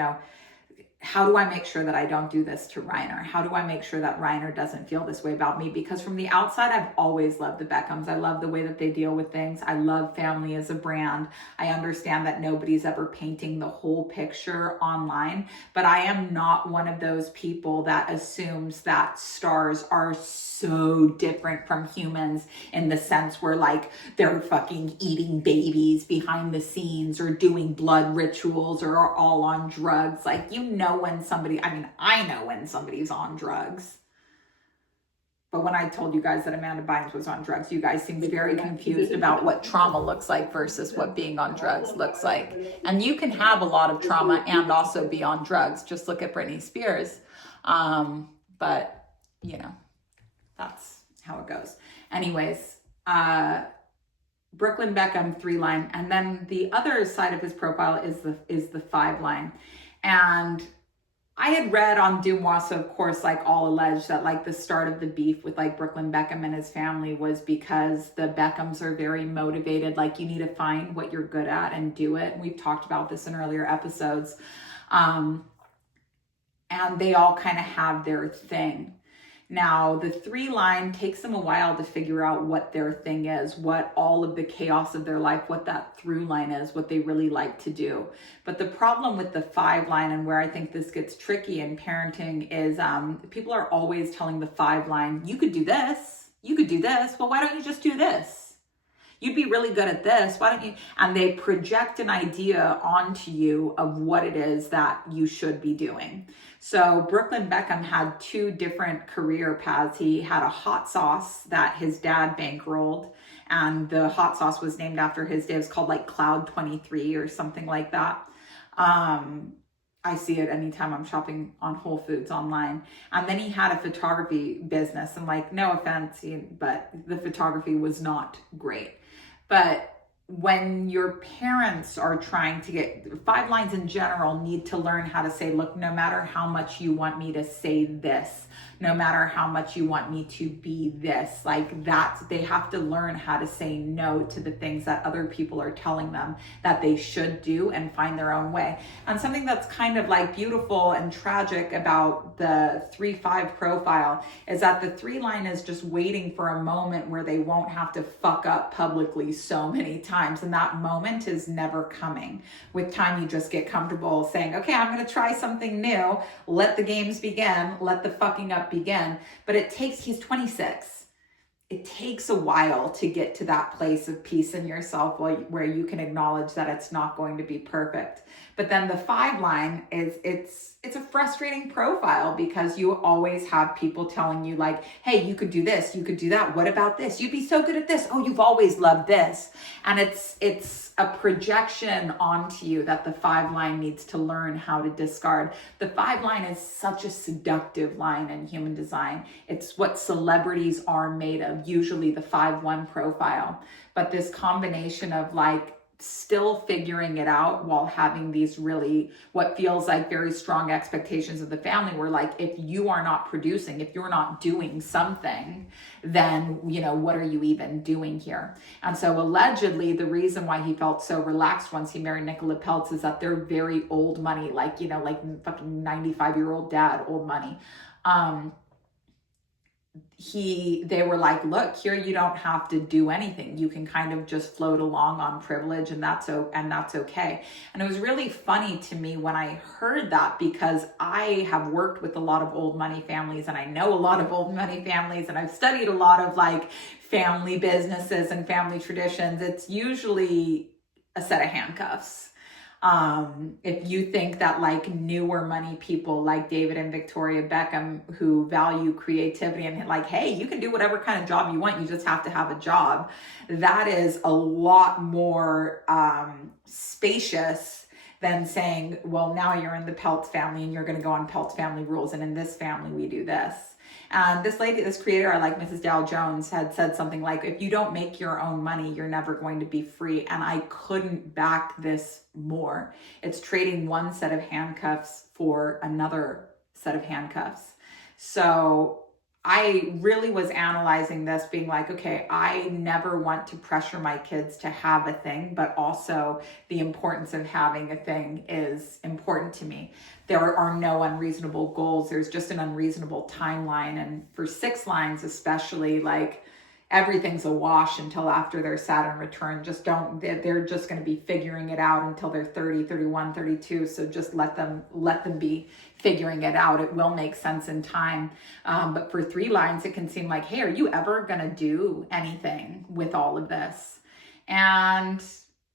how do I make sure that I don't do this to Reiner? How do I make sure that Reiner doesn't feel this way about me? Because from the outside, I've always loved the Beckhams. I love the way that they deal with things. I love family as a brand. I understand that nobody's ever painting the whole picture online, but I am not one of those people that assumes that stars are so different from humans in the sense where like they're fucking eating babies behind the scenes or doing blood rituals or are all on drugs. Like, I know when somebody's on drugs. But when I told you guys that Amanda Bynes was on drugs, you guys seemed very confused about what trauma looks like versus what being on drugs looks like. And you can have a lot of trauma and also be on drugs. Just look at Britney Spears. But, that's how it goes. Anyways, Brooklyn Beckham 3-line. And then the other side of his profile is the 5-line. And I had read on Dumois, so of course, like all alleged that like the start of the beef with like Brooklyn Beckham and his family was because the Beckhams are very motivated. Like, you need to find what you're good at and do it. And we've talked about this in earlier episodes. And they all kind of have their thing. Now, the 3-line takes them a while to figure out what their thing is, what all of the chaos of their life, what that through line is, what they really like to do. But the problem with the 5-line, and where I think this gets tricky in parenting, is people are always telling the 5-line, you could do this, well, why don't you just do this? You'd be really good at this. Why don't you? And they project an idea onto you of what it is that you should be doing. So Brooklyn Beckham had 2 different career paths. He had a hot sauce that his dad bankrolled, and the hot sauce was named after his dad. It was called like Cloud 23 or something like that. I I see it anytime I'm shopping on Whole Foods online. And then he had a photography business, and like, no offense, but the photography was not great. But when your parents are trying to get, 5 lines in general need to learn how to say, look, no matter how much you want me to say this, no matter how much you want me to be this, like that, they have to learn how to say no to the things that other people are telling them that they should do and find their own way. And something that's kind of like beautiful and tragic about the 3-5 profile is that the 3 line is just waiting for a moment where they won't have to fuck up publicly so many times. And that moment is never coming. With time, you just get comfortable saying, okay, I'm going to try something new. Let the games begin. Let the fucking up begin. But he's 26. It takes a while to get to that place of peace in yourself where you can acknowledge that it's not going to be perfect. But then the 5 line it's a frustrating profile because you always have people telling you like, hey, you could do this, you could do that. What about this? You'd be so good at this. Oh, you've always loved this. And it's a projection onto you that the 5 line needs to learn how to discard. The 5 line is such a seductive line in human design. It's what celebrities are made of, usually the 5-1 profile. But this combination of like still figuring it out while having these really what feels like very strong expectations of the family, where like, if you are not producing, if you're not doing something, then what are you even doing here? And so allegedly the reason why he felt so relaxed once he married Nicola Peltz is that they're very old money, like like fucking 95-year-old dad old money. They were like, look, here you don't have to do anything. You can kind of just float along on privilege, and that's okay. And it was really funny to me when I heard that, because I have worked with a lot of old money families, and I know a lot of old money families, and I've studied a lot of like family businesses and family traditions. It's usually a set of handcuffs. If you think that like newer money people like David and Victoria Beckham, who value creativity and like, hey, you can do whatever kind of job you want, you just have to have a job, that is a lot more spacious than saying, well, now you're in the Peltz family and you're going to go on Peltz family rules, and in this family we do this. And this creator, I like Mrs. Dow Jones, had said something like, if you don't make your own money, you're never going to be free. And I couldn't back this more. It's trading one set of handcuffs for another set of handcuffs. So I really was analyzing this, being like, okay, I never want to pressure my kids to have a thing, but also the importance of having a thing is important to me. There are no unreasonable goals. There's just an unreasonable timeline. And for 6 lines, especially, like, everything's a wash until after their Saturn return. They're just going to be figuring it out until they're 30, 31, 32. So just let them be figuring it out. It will make sense in time. But for 3 lines, it can seem like, hey, are you ever going to do anything with all of this? And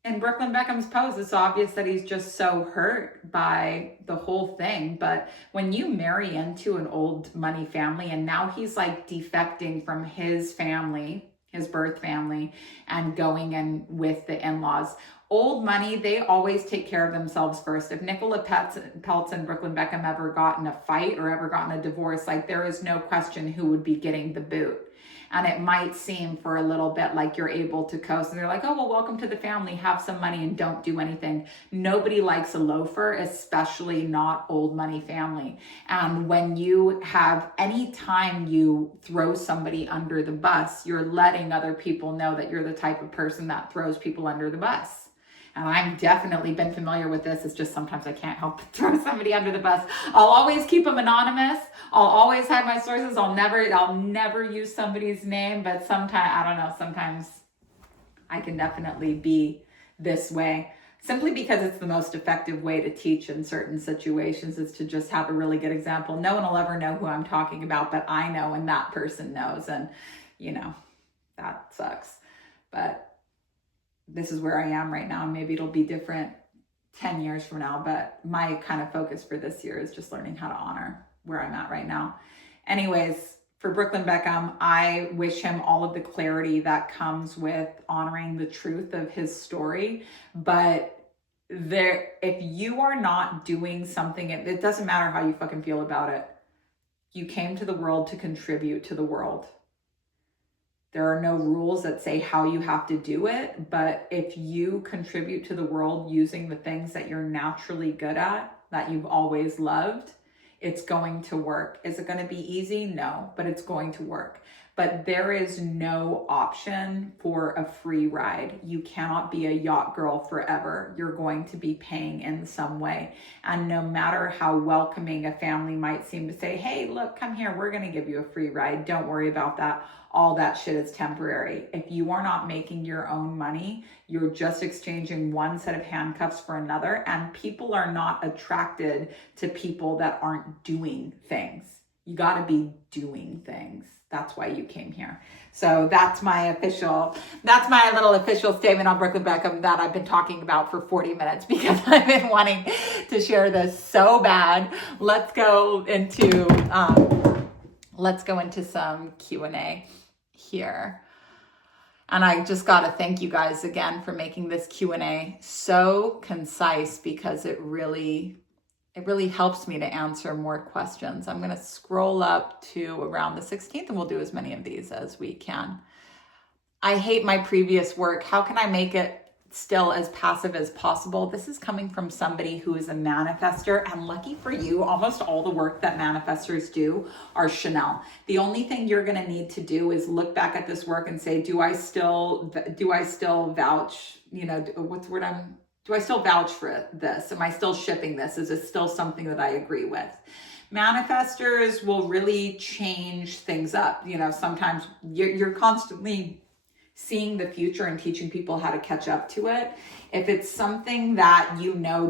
in Brooklyn Beckham's pose, it's obvious that he's just so hurt by the whole thing. But when you marry into an old money family, and now he's like defecting from his family, his birth family, and going in with the in-laws, old money, they always take care of themselves first. If Nicola Peltz and Brooklyn Beckham ever got in a fight or ever gotten a divorce, like, there is no question who would be getting the boot. And it might seem for a little bit like you're able to coast, and they're like, oh, well, welcome to the family, have some money and don't do anything. Nobody likes a loafer, especially not old money family. And when you have, any time you throw somebody under the bus, you're letting other people know that you're the type of person that throws people under the bus. And I've definitely been familiar with this. It's just sometimes I can't help but throw somebody under the bus. I'll always keep them anonymous. I'll always hide my sources. I'll never use somebody's name. But sometimes I can definitely be this way. Simply because it's the most effective way to teach in certain situations, is to just have a really good example. No one will ever know who I'm talking about, but I know, and that person knows. And, that sucks. But this is where I am right now. Maybe it'll be different 10 years from now, but my kind of focus for this year is just learning how to honor where I'm at right now. Anyways, for Brooklyn Beckham, I wish him all of the clarity that comes with honoring the truth of his story. But if you are not doing something, it doesn't matter how you fucking feel about it. You came to the world to contribute to the world. There are no rules that say how you have to do it, but if you contribute to the world using the things that you're naturally good at, that you've always loved, it's going to work. Is it going to be easy? No, but it's going to work. But there is no option for a free ride. You cannot be a yacht girl forever. You're going to be paying in some way. And no matter how welcoming a family might seem to say, hey, look, come here, we're going to give you a free ride. Don't worry about that. All that shit is temporary. If you are not making your own money, you're just exchanging one set of handcuffs for another. And people are not attracted to people that aren't doing things. You got to be doing things. That's why you came here. So that's my little official statement on Brooklyn Beckham that I've been talking about for 40 minutes because I've been wanting to share this so bad. Let's go into some Q&A here. And I just got to thank you guys again for making this Q&A so concise because it really helps me to answer more questions. I'm going to scroll up to around the 16th and we'll do as many of these as we can. I hate my previous work. How can I make it still as passive as possible? This is coming from somebody who is a manifester, and lucky for you, almost all the work that manifestors do are Chanel. The only thing you're going to need to do is look back at this work and say, do I still vouch, do I still vouch for this? Am I still shipping this? Is it still something that I agree with? Manifestors will really change things up. Sometimes you're constantly seeing the future and teaching people how to catch up to it. If it's something that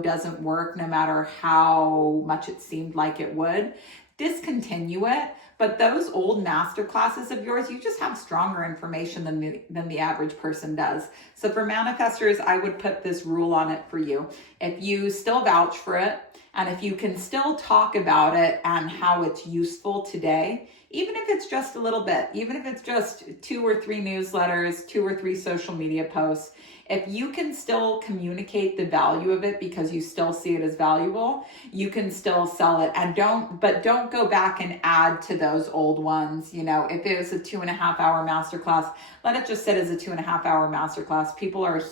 doesn't work, no matter how much it seemed like it would, discontinue it. But those old master classes of yours, you just have stronger information than the average person does. So for manifestors, I would put this rule on it for you. If you still vouch for it, and if you can still talk about it and how it's useful today, even if it's just a little bit, even if it's just 2 or 3 newsletters, 2 or 3 social media posts, if you can still communicate the value of it because you still see it as valuable, you can still sell it. And don't go back and add to those old ones. If it was a 2.5-hour masterclass, let it just sit as a 2.5-hour masterclass. People are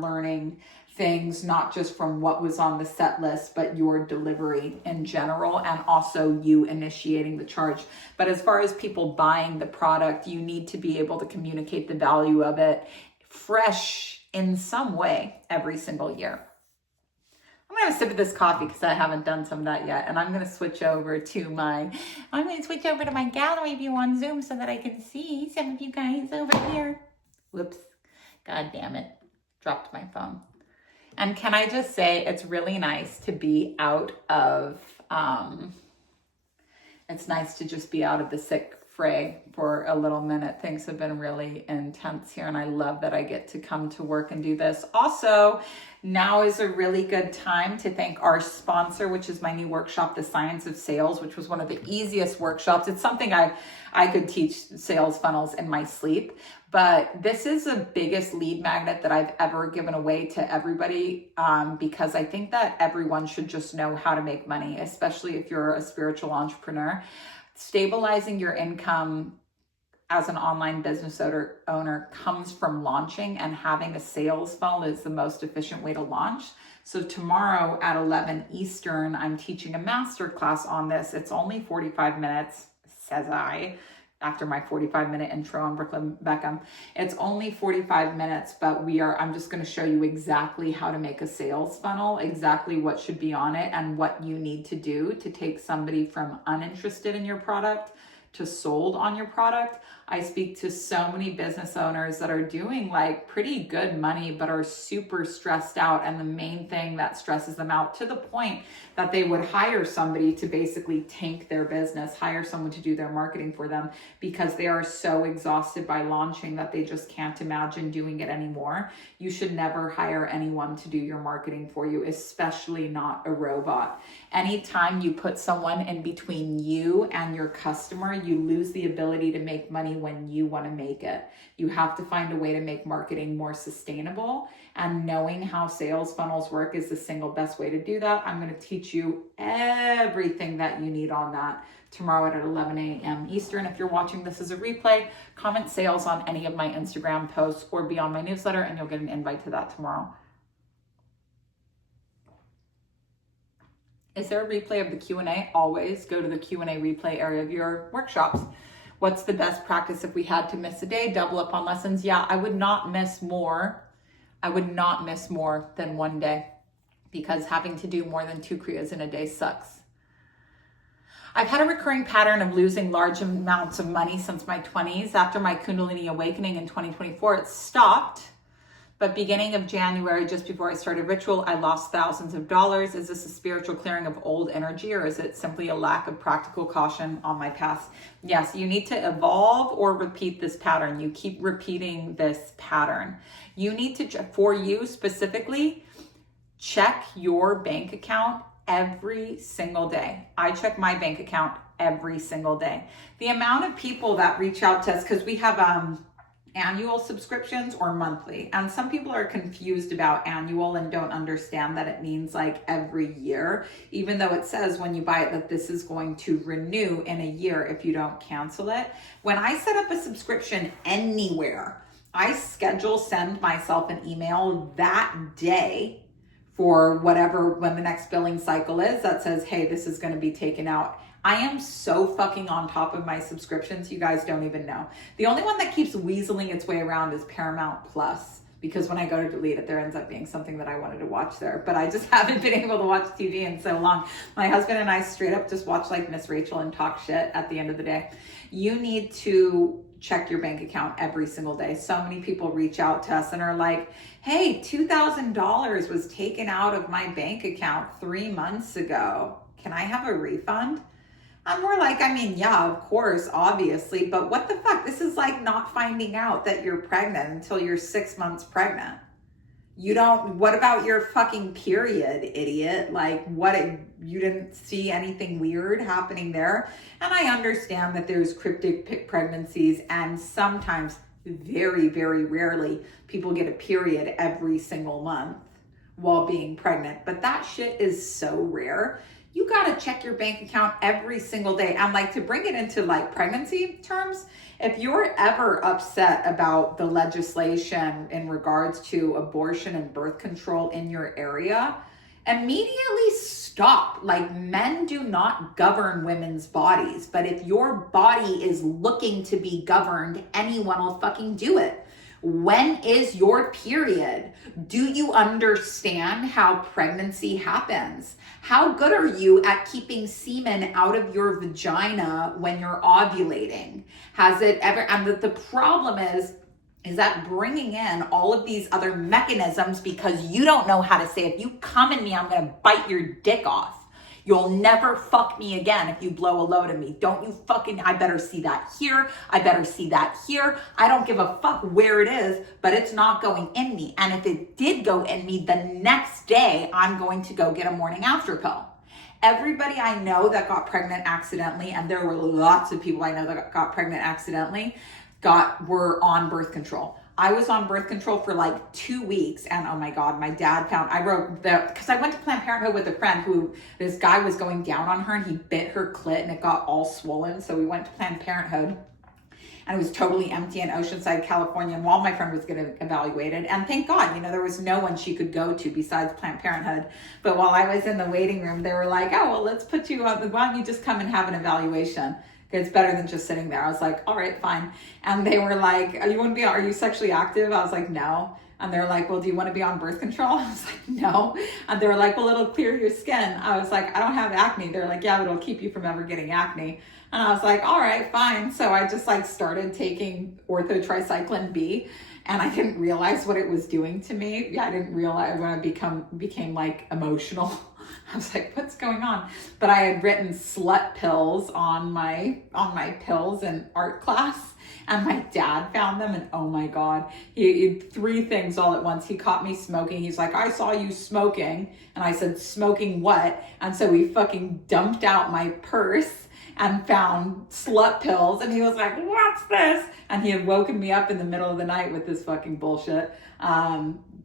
learning things not just from what was on the set list, but your delivery in general, and also you initiating the charge. But as far as people buying the product, you need to be able to communicate the value of it fresh in some way every single year. I'm going to sip of this coffee because I haven't done some of that yet. And I'm going to switch over to my gallery view on Zoom so that I can see some of you guys over here. Whoops. God damn it. Dropped my phone. And can I just say, it's really nice to be out of, it's nice to just be out of the sick fray for a little minute. Things have been really intense here, and I love that I get to come to work and do this. Also, now is a really good time to thank our sponsor, which is my new workshop, The Science of Sales, which was one of the easiest workshops. It's something I could teach sales funnels in my sleep, but this is the biggest lead magnet that I've ever given away to everybody, because I think that everyone should just know how to make money, especially if you're a spiritual entrepreneur. Stabilizing your income as an online business owner comes from launching, and having a sales funnel is the most efficient way to launch. So tomorrow at 11 Eastern, I'm teaching a masterclass on this. It's only 45 minutes, says I, after my 45-minute intro on Brooklyn Beckham. It's only 45 minutes, but I'm just going to show you exactly how to make a sales funnel, exactly what should be on it, and what you need to do to take somebody from uninterested in your product to sold on your product. I speak to so many business owners that are doing like pretty good money, but are super stressed out. And the main thing that stresses them out, to the point that they would hire somebody to basically tank their business, hire someone to do their marketing for them, because they are so exhausted by launching that they just can't imagine doing it anymore. You should never hire anyone to do your marketing for you, especially not a robot. Anytime you put someone in between you and your customer, you lose the ability to make money when you want to make it. You have to find a way to make marketing more sustainable, and knowing how sales funnels work is the single best way to do that. I'm going to teach you everything that you need on that tomorrow at 11 a.m. Eastern. If you're watching this as a replay, comment sales on any of my Instagram posts or be on my newsletter, and you'll get an invite to that tomorrow. Is there a replay of the Q&A? Always go to the Q&A replay area of your workshops. What's the best practice if we had to miss a day? Double up on lessons. Yeah, I would not miss more. I would not miss more than one day, because having to do more than 2 Kriyas in a day sucks. I've had a recurring pattern of losing large amounts of money since my 20s. After my Kundalini awakening in 2024, it stopped. But beginning of January, just before I started ritual, I lost thousands of dollars. Is this a spiritual clearing of old energy, or is it simply a lack of practical caution on my past? Yes, you need to evolve or repeat this pattern. You keep repeating this pattern. You need to, for you specifically, check your bank account every single day. I check my bank account every single day. The amount of people that reach out to us, because we have annual subscriptions or monthly. And some people are confused about annual and don't understand that it means like every year, even though it says when you buy it that this is going to renew in a year if you don't cancel it. When I set up a subscription anywhere, I send myself an email that day for whatever, when the next billing cycle is, that says, hey, this is going to be taken out. I am so fucking on top of my subscriptions, you guys don't even know. The only one that keeps weaseling its way around is Paramount Plus, because when I go to delete it, there ends up being something that I wanted to watch there. But I just haven't been able to watch TV in so long. My husband and I straight up just watch like Miss Rachel and talk shit at the end of the day. You need to check your bank account every single day. So many people reach out to us and are like, hey, $2,000 was taken out of my bank account 3 months ago. Can I have a refund? I'm more like, I mean, yeah, of course, obviously, but what the fuck? This is like not finding out that you're pregnant until you're 6 months pregnant. What about your fucking period, idiot? Like, you didn't see anything weird happening there? And I understand that there's cryptic pregnancies, and sometimes, very, very rarely, people get a period every single month while being pregnant, but that shit is so rare. You gotta check your bank account every single day. And like, to bring it into like pregnancy terms, if you're ever upset about the legislation in regards to abortion and birth control in your area, immediately stop. Like, men do not govern women's bodies, but if your body is looking to be governed, anyone will fucking do it. When is your period? Do you understand how pregnancy happens? How good are you at keeping semen out of your vagina when you're ovulating? Has it ever, and the problem is that bringing in all of these other mechanisms, because you don't know how to say, if you come in me, I'm going to bite your dick off. You'll never fuck me again if you blow a load at me. Don't you fucking, I better see that here. I better see that here. I don't give a fuck where it is, but it's not going in me. And if it did go in me, the next day, I'm going to go get a morning after pill. Everybody I know that got pregnant accidentally, and there were lots of people I know that got pregnant accidentally, were on birth control. I was on birth control for like 2 weeks, and oh my God, my dad because I went to Planned Parenthood with a friend who, this guy was going down on her and he bit her clit and it got all swollen. So we went to Planned Parenthood and it was totally empty in Oceanside, California. And while my friend was getting evaluated, and thank God, there was no one she could go to besides Planned Parenthood. But while I was in the waiting room, they were like, oh, well, let's put you on, why don't you just come and have an evaluation? It's better than just sitting there. I was like, all right, fine. And they were like, are you sexually active? I was like, no. And they're like, well, do you want to be on birth control? I was like, no. And they were like, well, it'll clear your skin. I was like, I don't have acne. They're like, yeah, but it'll keep you from ever getting acne. And I was like, all right, fine. So I just like started taking orthotricycline B, and I didn't realize what it was doing to me. Yeah, I didn't realize when I became like emotional. I was like, what's going on? But I had written slut pills on my pills in art class, and my dad found them, and oh my God, he 3 things all at once. He caught me smoking. He's like, I saw you smoking. And I said, smoking what? And so he fucking dumped out my purse and found slut pills. And he was like, what's this? And he had woken me up in the middle of the night with this fucking bullshit.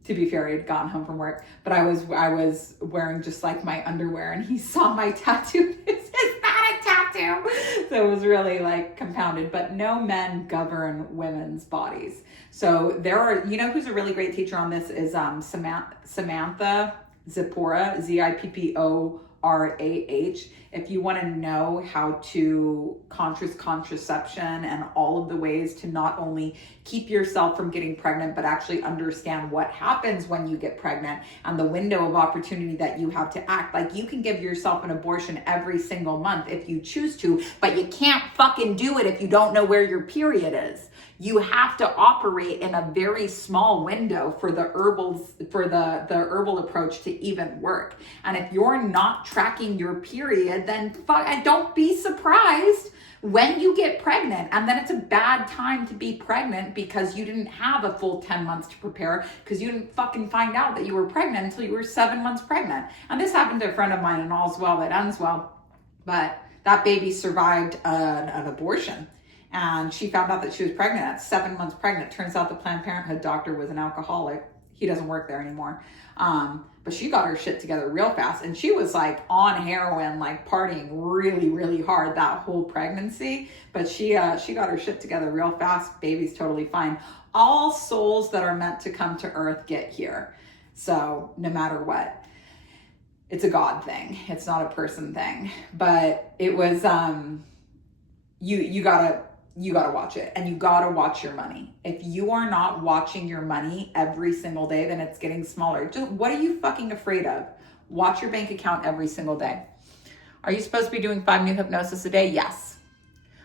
To be fair, he had gotten home from work, but I was wearing just like my underwear, and he saw my tattoo. It's not a tattoo. So it was really like compounded, but no men govern women's bodies. So there are, you know, who's a really great teacher on this is Samantha Zippora, Zipporah. If you want to know how to contraception and all of the ways to not only keep yourself from getting pregnant, but actually understand what happens when you get pregnant and the window of opportunity that you have to act. Like, you can give yourself an abortion every single month if you choose to, but you can't fucking do it if you don't know where your period is. You have to operate in a very small window for the herbal approach to even work. And if you're not tracking your period, then don't be surprised when you get pregnant. And then it's a bad time to be pregnant because you didn't have a full 10 months to prepare, because you didn't fucking find out that you were pregnant until you were 7 months pregnant. And this happened to a friend of mine, and all's well that ends well. But that baby survived an abortion. And she found out that she was pregnant at 7 months pregnant. Turns out the Planned Parenthood doctor was an alcoholic. He doesn't work there anymore. But she got her shit together real fast. And she was like on heroin, like partying really, really hard that whole pregnancy. But she got her shit together real fast. Baby's totally fine. All souls that are meant to come to earth get here. So no matter what, it's a God thing. It's not a person thing. But it was, you gotta watch it, and you gotta watch your money. If you are not watching your money every single day, then it's getting smaller. Just, what are you fucking afraid of? Watch your bank account every single day. Are you supposed to be doing 5 new hypnosis a day? Yes.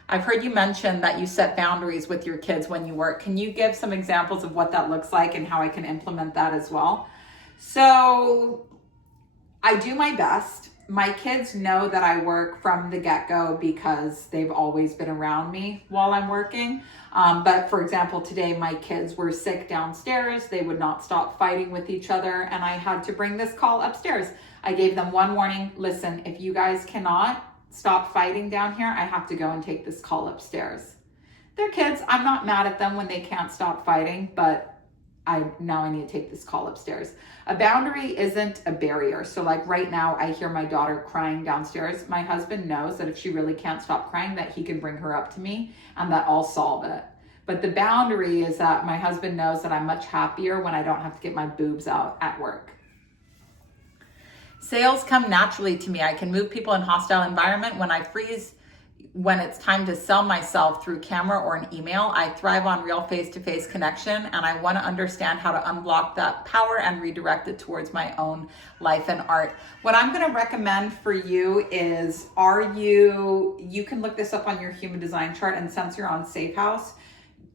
I've heard you mention that you set boundaries with your kids when you work. Can you give some examples of what that looks like and how I can implement that as well? So I do my best. My kids know that I work from the get-go because they've always been around me while I'm working. But for example, today my kids were sick downstairs. They would not stop fighting with each other, and I had to bring this call upstairs. I gave them one warning. Listen, if you guys cannot stop fighting down here, I have to go and take this call upstairs. They're kids. I'm not mad at them when they can't stop fighting, but I need to take this call upstairs. A boundary isn't a barrier. So like right now, I hear my daughter crying downstairs. My husband knows that if she really can't stop crying, that he can bring her up to me and that I'll solve it. But the boundary is that my husband knows that I'm much happier when I don't have to get my boobs out at work. Sales come naturally to me. I can move people in hostile environment. When it's time to sell myself through camera or an email, I thrive on real face-to-face connection, and I want to understand how to unblock that power and redirect it towards my own life and art. What I'm going to recommend for you is, you can look this up on your human design chart, and since you're on Safe House,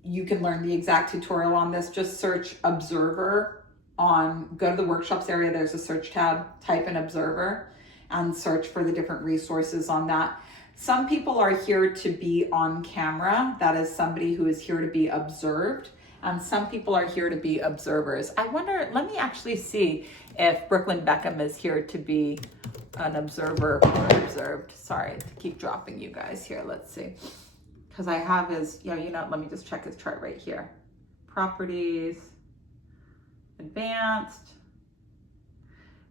you can learn the exact tutorial on this. Just search observer go to the workshops area. There's a search tab, type in observer and search for the different resources on that. Some people are here to be on camera. That is somebody who is here to be observed. And some people are here to be observers. I wonder, let me actually see if Brooklyn Beckham is here to be an observer or observed. Sorry to keep dropping you guys here. Let's see. Because I have his, let me just check his chart right here. Properties, advanced.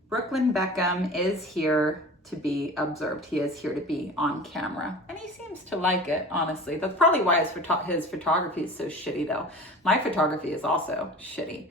Brooklyn Beckham is here to be observed. He is here to be on camera, and he seems to like it, honestly. That's probably why his photography is so shitty, though. My photography is also shitty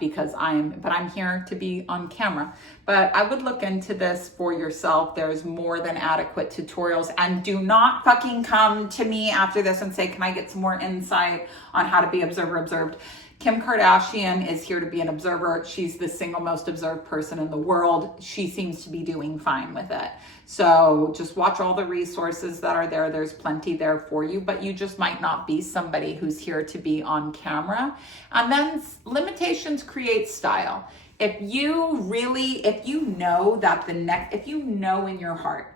because I'm here to be on camera. But I would look into this for yourself. There's more than adequate tutorials, and do not fucking come to me after this and say, can I get some more insight on how to be observed? Kim Kardashian is here to be an observer. She's the single most observed person in the world. She seems to be doing fine with it. So just watch all the resources that are there. There's plenty there for you, but you just might not be somebody who's here to be on camera. And then limitations create style. If you know in your heart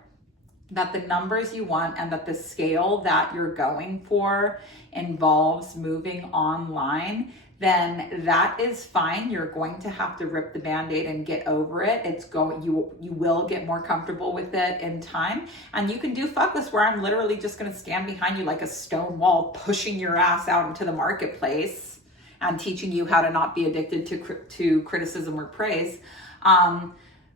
that the numbers you want and that the scale that you're going for involves moving online, then that is fine. You're going to have to rip the Band-Aid and get over it. You will get more comfortable with it in time. And you can do fuckless, where I'm literally just going to stand behind you like a stone wall, pushing your ass out into the marketplace and teaching you how to not be addicted to criticism or praise.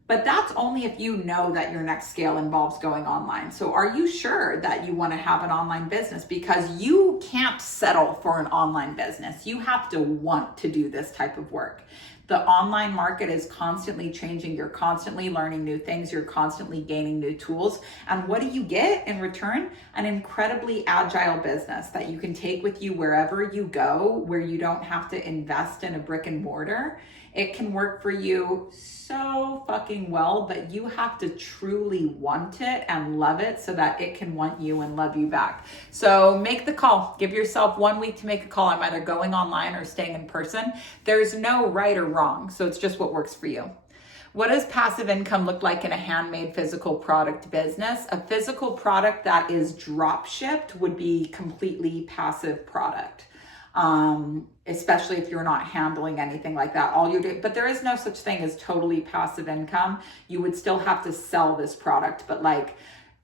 But that's only if you know that your next scale involves going online. So are you sure that you want to have an online business? Because you can't settle for an online business. You have to want to do this type of work. The online market is constantly changing. You're constantly learning new things. You're constantly gaining new tools. And what do you get in return? An incredibly agile business that you can take with you wherever you go, where you don't have to invest in a brick and mortar. It can work for you so fucking well, but you have to truly want it and love it so that it can want you and love you back. So make the call. Give yourself 1 week to make a call. I'm either going online or staying in person. There's no right or wrong. So it's just what works for you. What does passive income look like in a handmade physical product business? A physical product that is drop shipped would be completely passive product. Especially if you're not handling anything like that. All you do, but there is no such thing as totally passive income. You would still have to sell this product, but like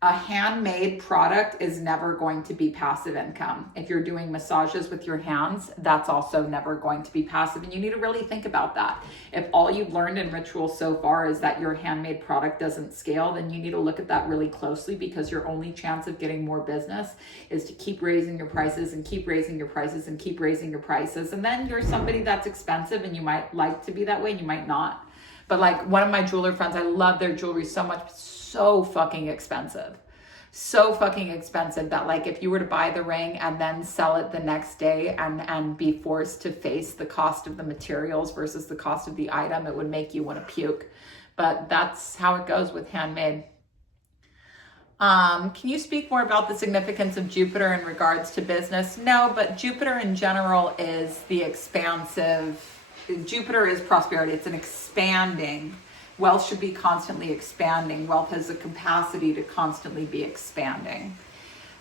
a handmade product is never going to be passive income. If you're doing massages with your hands, that's also never going to be passive. And you need to really think about that. If all you've learned in ritual so far is that your handmade product doesn't scale, then you need to look at that really closely, because your only chance of getting more business is to keep raising your prices and keep raising your prices and keep raising your prices. And then you're somebody that's expensive, and you might like to be that way and you might not. But like one of my jeweler friends, I love their jewelry so much, so fucking expensive. So fucking expensive that like if you were to buy the ring and then sell it the next day and be forced to face the cost of the materials versus the cost of the item, it would make you want to puke. But that's how it goes with handmade. Can you speak more about the significance of Jupiter in regards to business? No, but Jupiter in general is the expansive. Jupiter is prosperity. It's an expanding. Wealth should be constantly expanding. Wealth has the capacity to constantly be expanding.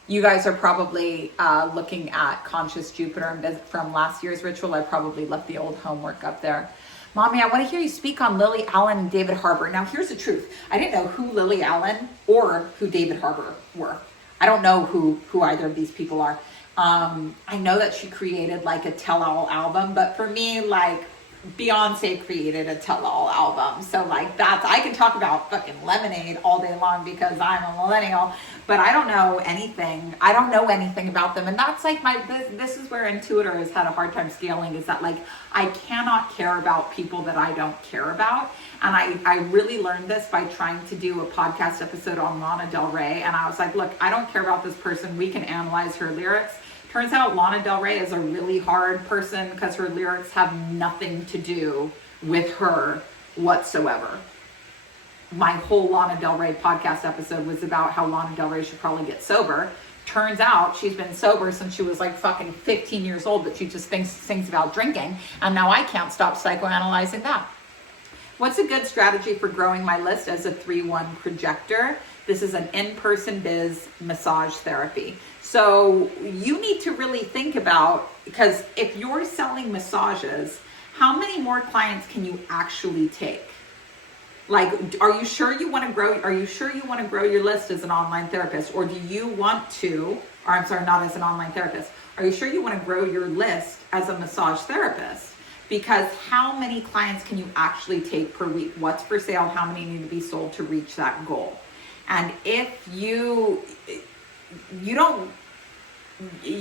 You guys are probably looking at Conscious Jupiter from last year's ritual. I probably left the old homework up there. Mommy, I want to hear you speak on Lily Allen and David Harbour. Now, here's the truth. I didn't know who Lily Allen or who David Harbour were. I don't know who either of these people are. I know that she created like a tell-all album, but for me, like, Beyonce created a tell-all album. So like I can talk about fucking Lemonade all day long because I'm a millennial, but I don't know anything. I don't know anything about them. And that's like this is where Intuitor has had a hard time scaling, is that like I cannot care about people that I don't care about. And I really learned this by trying to do a podcast episode on Lana Del Rey. And I was like, look, I don't care about this person. We can analyze her lyrics. Turns out Lana Del Rey is a really hard person because her lyrics have nothing to do with her whatsoever. My whole Lana Del Rey podcast episode was about how Lana Del Rey should probably get sober. Turns out she's been sober since she was like fucking 15 years old, but she just sings about drinking. And now I can't stop psychoanalyzing that. What's a good strategy for growing my list as a 3-1 projector? This is an in-person biz massage therapy. So you need to really think about, because if you're selling massages, how many more clients can you actually take? Like, are you sure you want to grow? Are you sure you want to grow your list as an online therapist? Or do you want to, or I'm sorry, not as an online therapist. Are you sure you want to grow your list as a massage therapist? Because how many clients can you actually take per week? What's for sale? How many need to be sold to reach that goal? And if you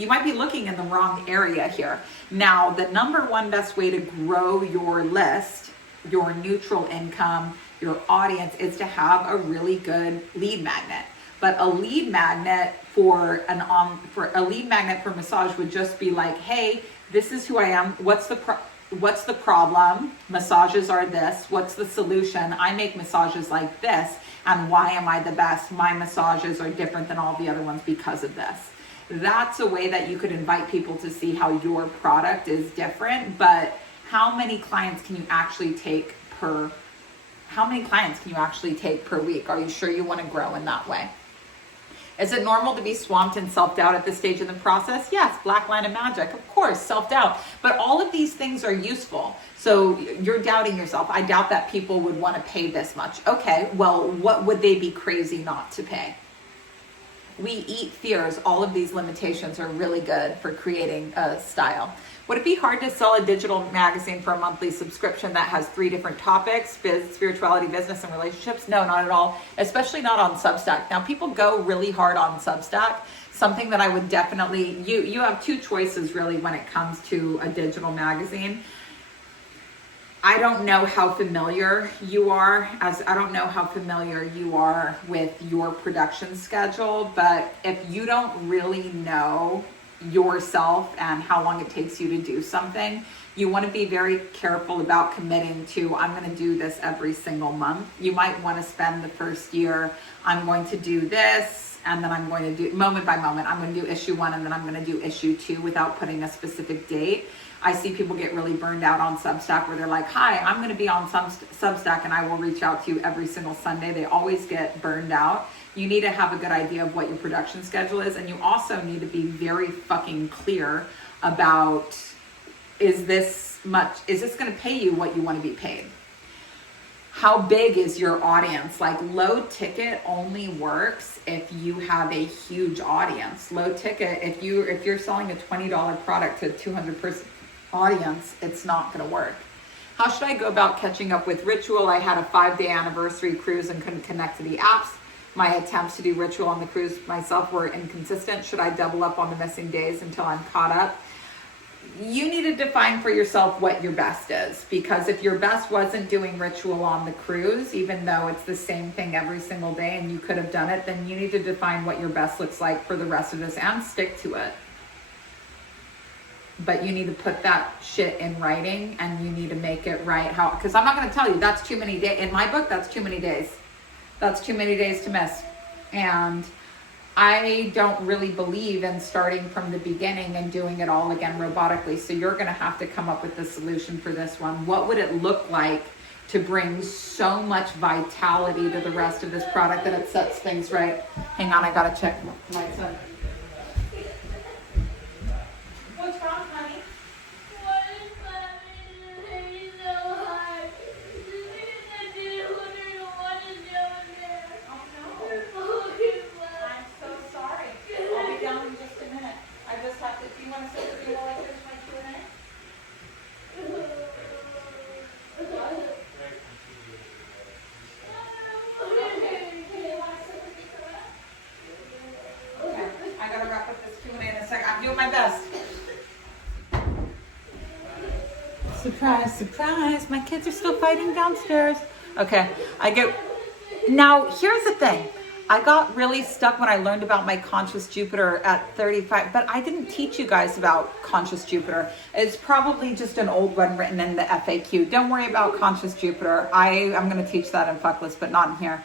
might be looking in the wrong area here. Now, the number one best way to grow your list, your neutral income, your audience, is to have a really good lead magnet. But a lead magnet for massage would just be like, hey, this is who I am. What's the problem? Massages are this. What's the solution? I make massages like this. And why am I the best? My massages are different than all the other ones because of this. That's a way that you could invite people to see how your product is different. But how many clients can you actually take per week? Are you sure you want to grow in that way? Is it normal to be swamped in self-doubt at this stage in the process? Yes, black line of magic, of course, self-doubt. But all of these things are useful. So you're doubting yourself. I doubt that people would want to pay this much. Okay, well, what would they be crazy not to pay? We eat fears. All of these limitations are really good for creating a style. Would it be hard to sell a digital magazine for a monthly subscription that has 3 different topics, spirituality, business, and relationships? No, not at all, especially not on Substack. Now, people go really hard on Substack. Something that I would definitely, you have 2 choices really when it comes to a digital magazine. I don't know how familiar you are, with your production schedule, but if you don't really know yourself and how long it takes you to do something, you want to be very careful about committing to, I'm going to do this every single month. You might want to spend the first year, I'm going to do this, and then I'm going to do moment by moment, I'm going to do issue 1 and then I'm going to do issue 2 without putting a specific date. I see people get really burned out on Substack where they're like, hi, I'm going to be on Substack and I will reach out to you every single Sunday. They always get burned out. You need to have a good idea of what your production schedule is. And you also need to be very fucking clear about, is this going to pay you what you want to be paid? How big is your audience? Like, low ticket only works if you have a huge audience. Low ticket, if you're selling a $20 product to a 200-person audience, it's not going to work. How should I go about catching up with Ritual? I had a 5-day anniversary cruise and couldn't connect to the apps. My attempts to do Ritual on the cruise myself were inconsistent. Should I double up on the missing days until I'm caught up? You need to define for yourself what your best is, because if your best wasn't doing Ritual on the cruise, even though it's the same thing every single day and you could have done it, then you need to define what your best looks like for the rest of this and stick to it. But you need to put that shit in writing and you need to make it right. Because I'm not going to tell you that's too many days. In my book, that's too many days. That's too many days to miss. And I don't really believe in starting from the beginning and doing it all again robotically. So you're going to have to come up with the solution for this one. What would it look like to bring so much vitality to the rest of this product that it sets things right? Hang on, I got to check my son. What's wrong, honey? My best. Surprise, surprise. My kids are still fighting downstairs. Okay, now here's the thing. I got really stuck when I learned about my conscious Jupiter at 35, but I didn't teach you guys about conscious Jupiter. It's probably just an old one written in the FAQ. Don't worry about conscious Jupiter. I'm going to teach that in Fuckless, but not in here.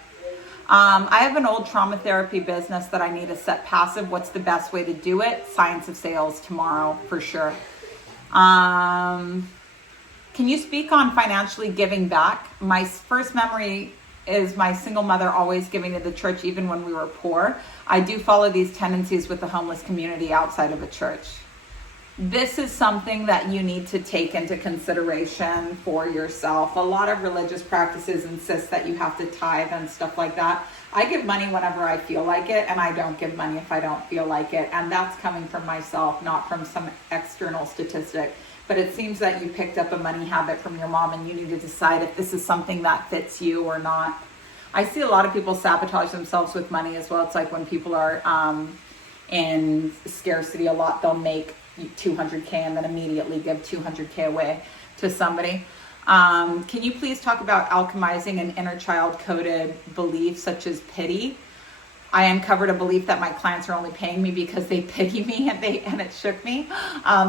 I have an old trauma therapy business that I need to set passive. What's the best way to do it? Science of Sales tomorrow for sure. Can you speak on financially giving back? My first memory is my single mother always giving to the church even when we were poor. I do follow these tendencies with the homeless community outside of a church. This is something that you need to take into consideration for yourself. A lot of religious practices insist that you have to tithe and stuff like that. I give money whenever I feel like it, and I don't give money if I don't feel like it. And that's coming from myself, not from some external statistic. But it seems that you picked up a money habit from your mom, and you need to decide if this is something that fits you or not. I see a lot of people sabotage themselves with money as well. It's like when people are in scarcity a lot, they'll make $200K and then immediately give $200K away to somebody. Can you please talk about alchemizing an inner child coded belief such as pity? I uncovered a belief that my clients are only paying me because they pity me and it shook me.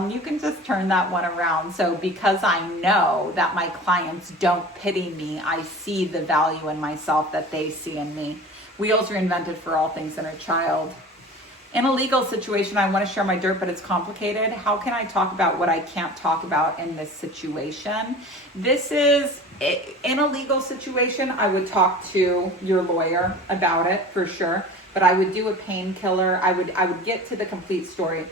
You can just turn that one around. So because I know that my clients don't pity me, I see the value in myself that they see in me. Wheels are invented for all things inner child. In a legal situation, I want to share my dirt, but it's complicated. How can I talk about what I can't talk about in this situation? In a legal situation, I would talk to your lawyer about it for sure. but I would do a painkiller. I would get to the complete story.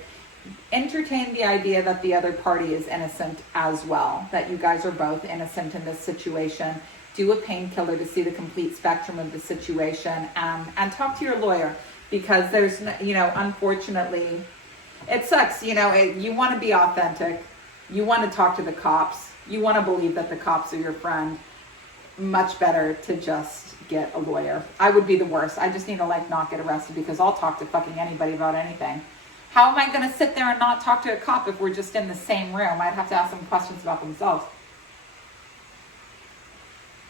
Entertain the idea that the other party is innocent as well, that you guys are both innocent in this situation. Do a painkiller to see the complete spectrum of the situation, and talk to your lawyer, because there's, unfortunately, it sucks. You want to be authentic. You want to talk to the cops. You want to believe that the cops are your friend. Much better to just get a lawyer. I would be the worst. I just need to not get arrested, because I'll talk to fucking anybody about anything. How am I going to sit there and not talk to a cop if we're just in the same room? I'd have to ask them questions about themselves.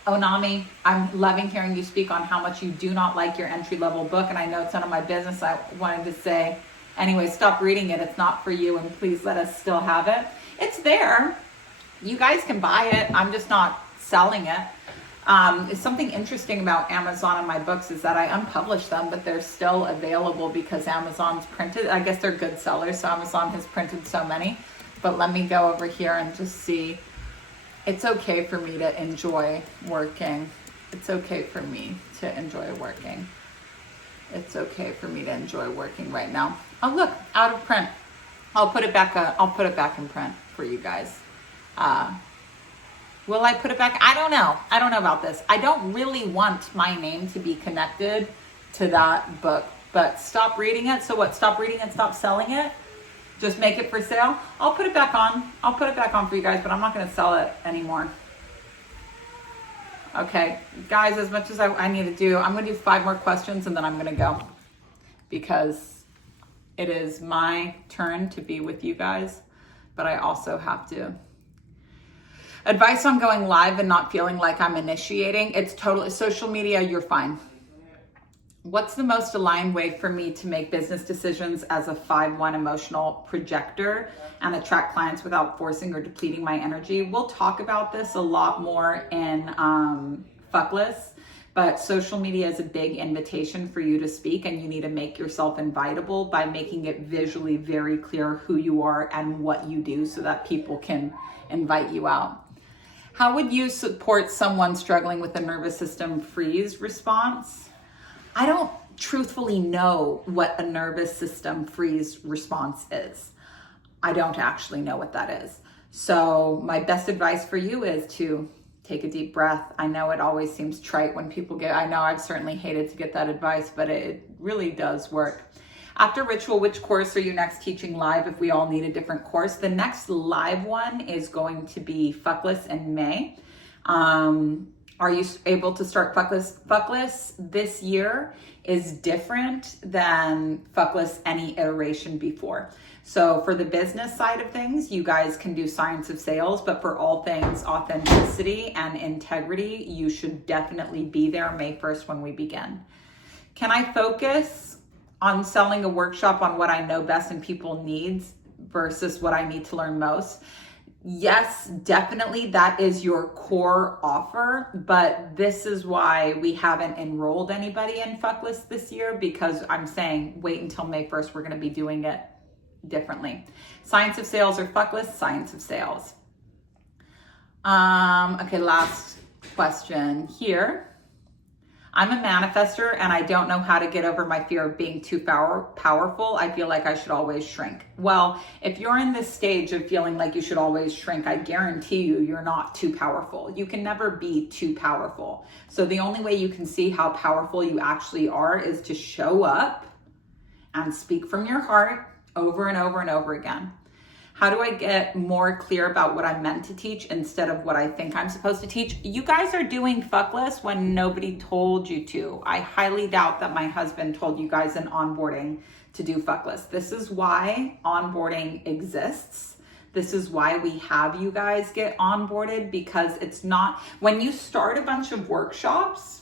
Onami, I'm loving hearing you speak on how much you do not like your entry-level book, and I know it's none of my business. I wanted to say, anyway, stop reading it. It's not for you, and please let us still have it. It's there. You guys can buy it. I'm just not selling it. Something interesting about Amazon and my books is that I unpublish them, but they're still available because Amazon's printed. I guess they're good sellers, so Amazon has printed so many. But let me go over here and just see. It's okay for me to enjoy working. It's okay for me to enjoy working. It's okay for me to enjoy working right now. Oh, look, out of print. I'll put it back in print for you guys. Will I put it back? I don't know. I don't know about this. I don't really want my name to be connected to that book, but stop reading it. So what? Stop reading it, stop selling it? Just make it for sale? I'll put it back on. I'll put it back on for you guys, but I'm not going to sell it anymore. Okay, guys, as much as I need to do, I'm going to do 5 more questions and then I'm going to go, because it is my turn to be with you guys, but I also have to. Advice on going live and not feeling like I'm initiating. It's totally social media. You're fine. What's the most aligned way for me to make business decisions as a 5/1 emotional projector and attract clients without forcing or depleting my energy? We'll talk about this a lot more in Fuckless, but social media is a big invitation for you to speak, and you need to make yourself invitable by making it visually very clear who you are and what you do so that people can invite you out. How would you support someone struggling with a nervous system freeze response? I don't truthfully know what a nervous system freeze response is. I don't actually know what that is. So my best advice for you is to take a deep breath. I know it always seems trite when people I know I've certainly hated to get that advice, but it really does work. After Ritual, which course are you next teaching live if we all need a different course? The next live one is going to be Fuckless in May. Are you able to start Fuckless? Fuckless this year is different than Fuckless any iteration before. So for the business side of things, you guys can do Science of Sales, but for all things authenticity and integrity, you should definitely be there May 1st when we begin. Can I focus on selling a workshop on what I know best and people needs versus what I need to learn most? Yes, definitely that is your core offer, but this is why we haven't enrolled anybody in Fuckless this year, because I'm saying wait until May 1st, we're going to be doing it differently. Science of Sales or Fuckless? Science of Sales. Okay, last question here. I'm a manifester and I don't know how to get over my fear of being too powerful. I feel like I should always shrink. Well, if you're in this stage of feeling like you should always shrink, I guarantee you're not too powerful. You can never be too powerful. So the only way you can see how powerful you actually are is to show up and speak from your heart over and over and over again. How do I get more clear about what I'm meant to teach instead of what I think I'm supposed to teach? You guys are doing Fuckless when nobody told you to. I highly doubt that my husband told you guys in onboarding to do Fuckless. This is why onboarding exists. This is why we have you guys get onboarded, because it's not, when you start a bunch of workshops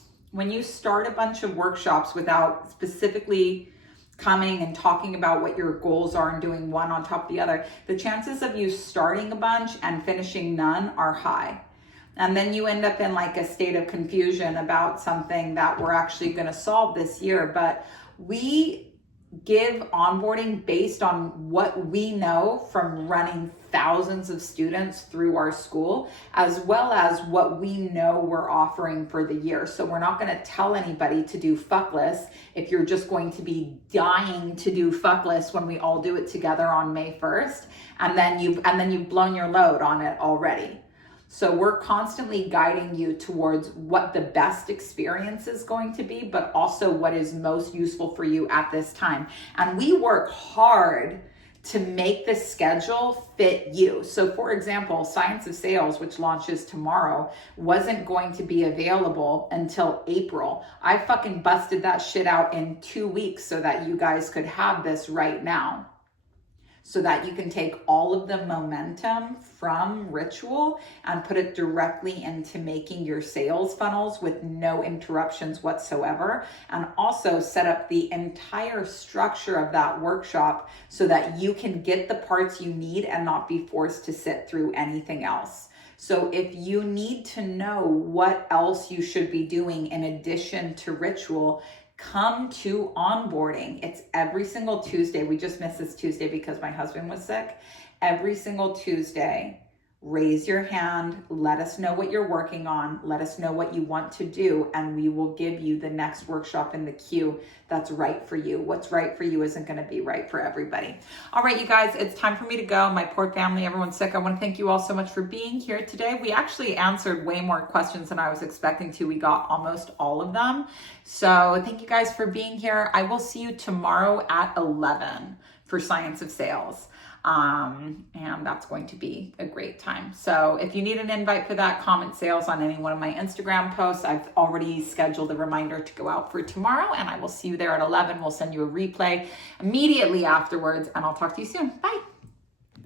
without specifically coming and talking about what your goals are and doing one on top of the other, the chances of you starting a bunch and finishing none are high. And then you end up in like a state of confusion about something that we're actually going to solve this year. But we give onboarding based on what we know from running thousands of students through our school, as well as what we know we're offering for the year. So we're not going to tell anybody to do fuckless if you're just going to be dying to do fuckless when we all do it together on May 1st, and then you've blown your load on it already. So we're constantly guiding you towards what the best experience is going to be, but also what is most useful for you at this time. And we work hard to make the schedule fit you. So for example, Science of Sales, which launches tomorrow, wasn't going to be available until April. I fucking busted that shit out in 2 weeks so that you guys could have this right now, so that you can take all of the momentum from Ritual and put it directly into making your sales funnels with no interruptions whatsoever, and also set up the entire structure of that workshop so that you can get the parts you need and not be forced to sit through anything else. So if you need to know what else you should be doing in addition to Ritual, come to onboarding. It's every single Tuesday. We just missed this Tuesday because my husband was sick. Every single Tuesday, raise your hand. Let us know what you're working on. Let us know what you want to do, and we will give you the next workshop in the queue that's right for you. What's right for you isn't going to be right for everybody. All right, you guys, it's time for me to go. My poor family, everyone's sick. I want to thank you all so much for being here today. We actually answered way more questions than I was expecting to. We got almost all of them. So thank you guys for being here. I will see you tomorrow at 11 for Science of Sales. And that's going to be a great time. So if you need an invite for that, comment sales on any one of my Instagram posts. I've already scheduled a reminder to go out for tomorrow, and I will see you there at 11. We'll send you a replay immediately afterwards, and I'll talk to you soon. Bye.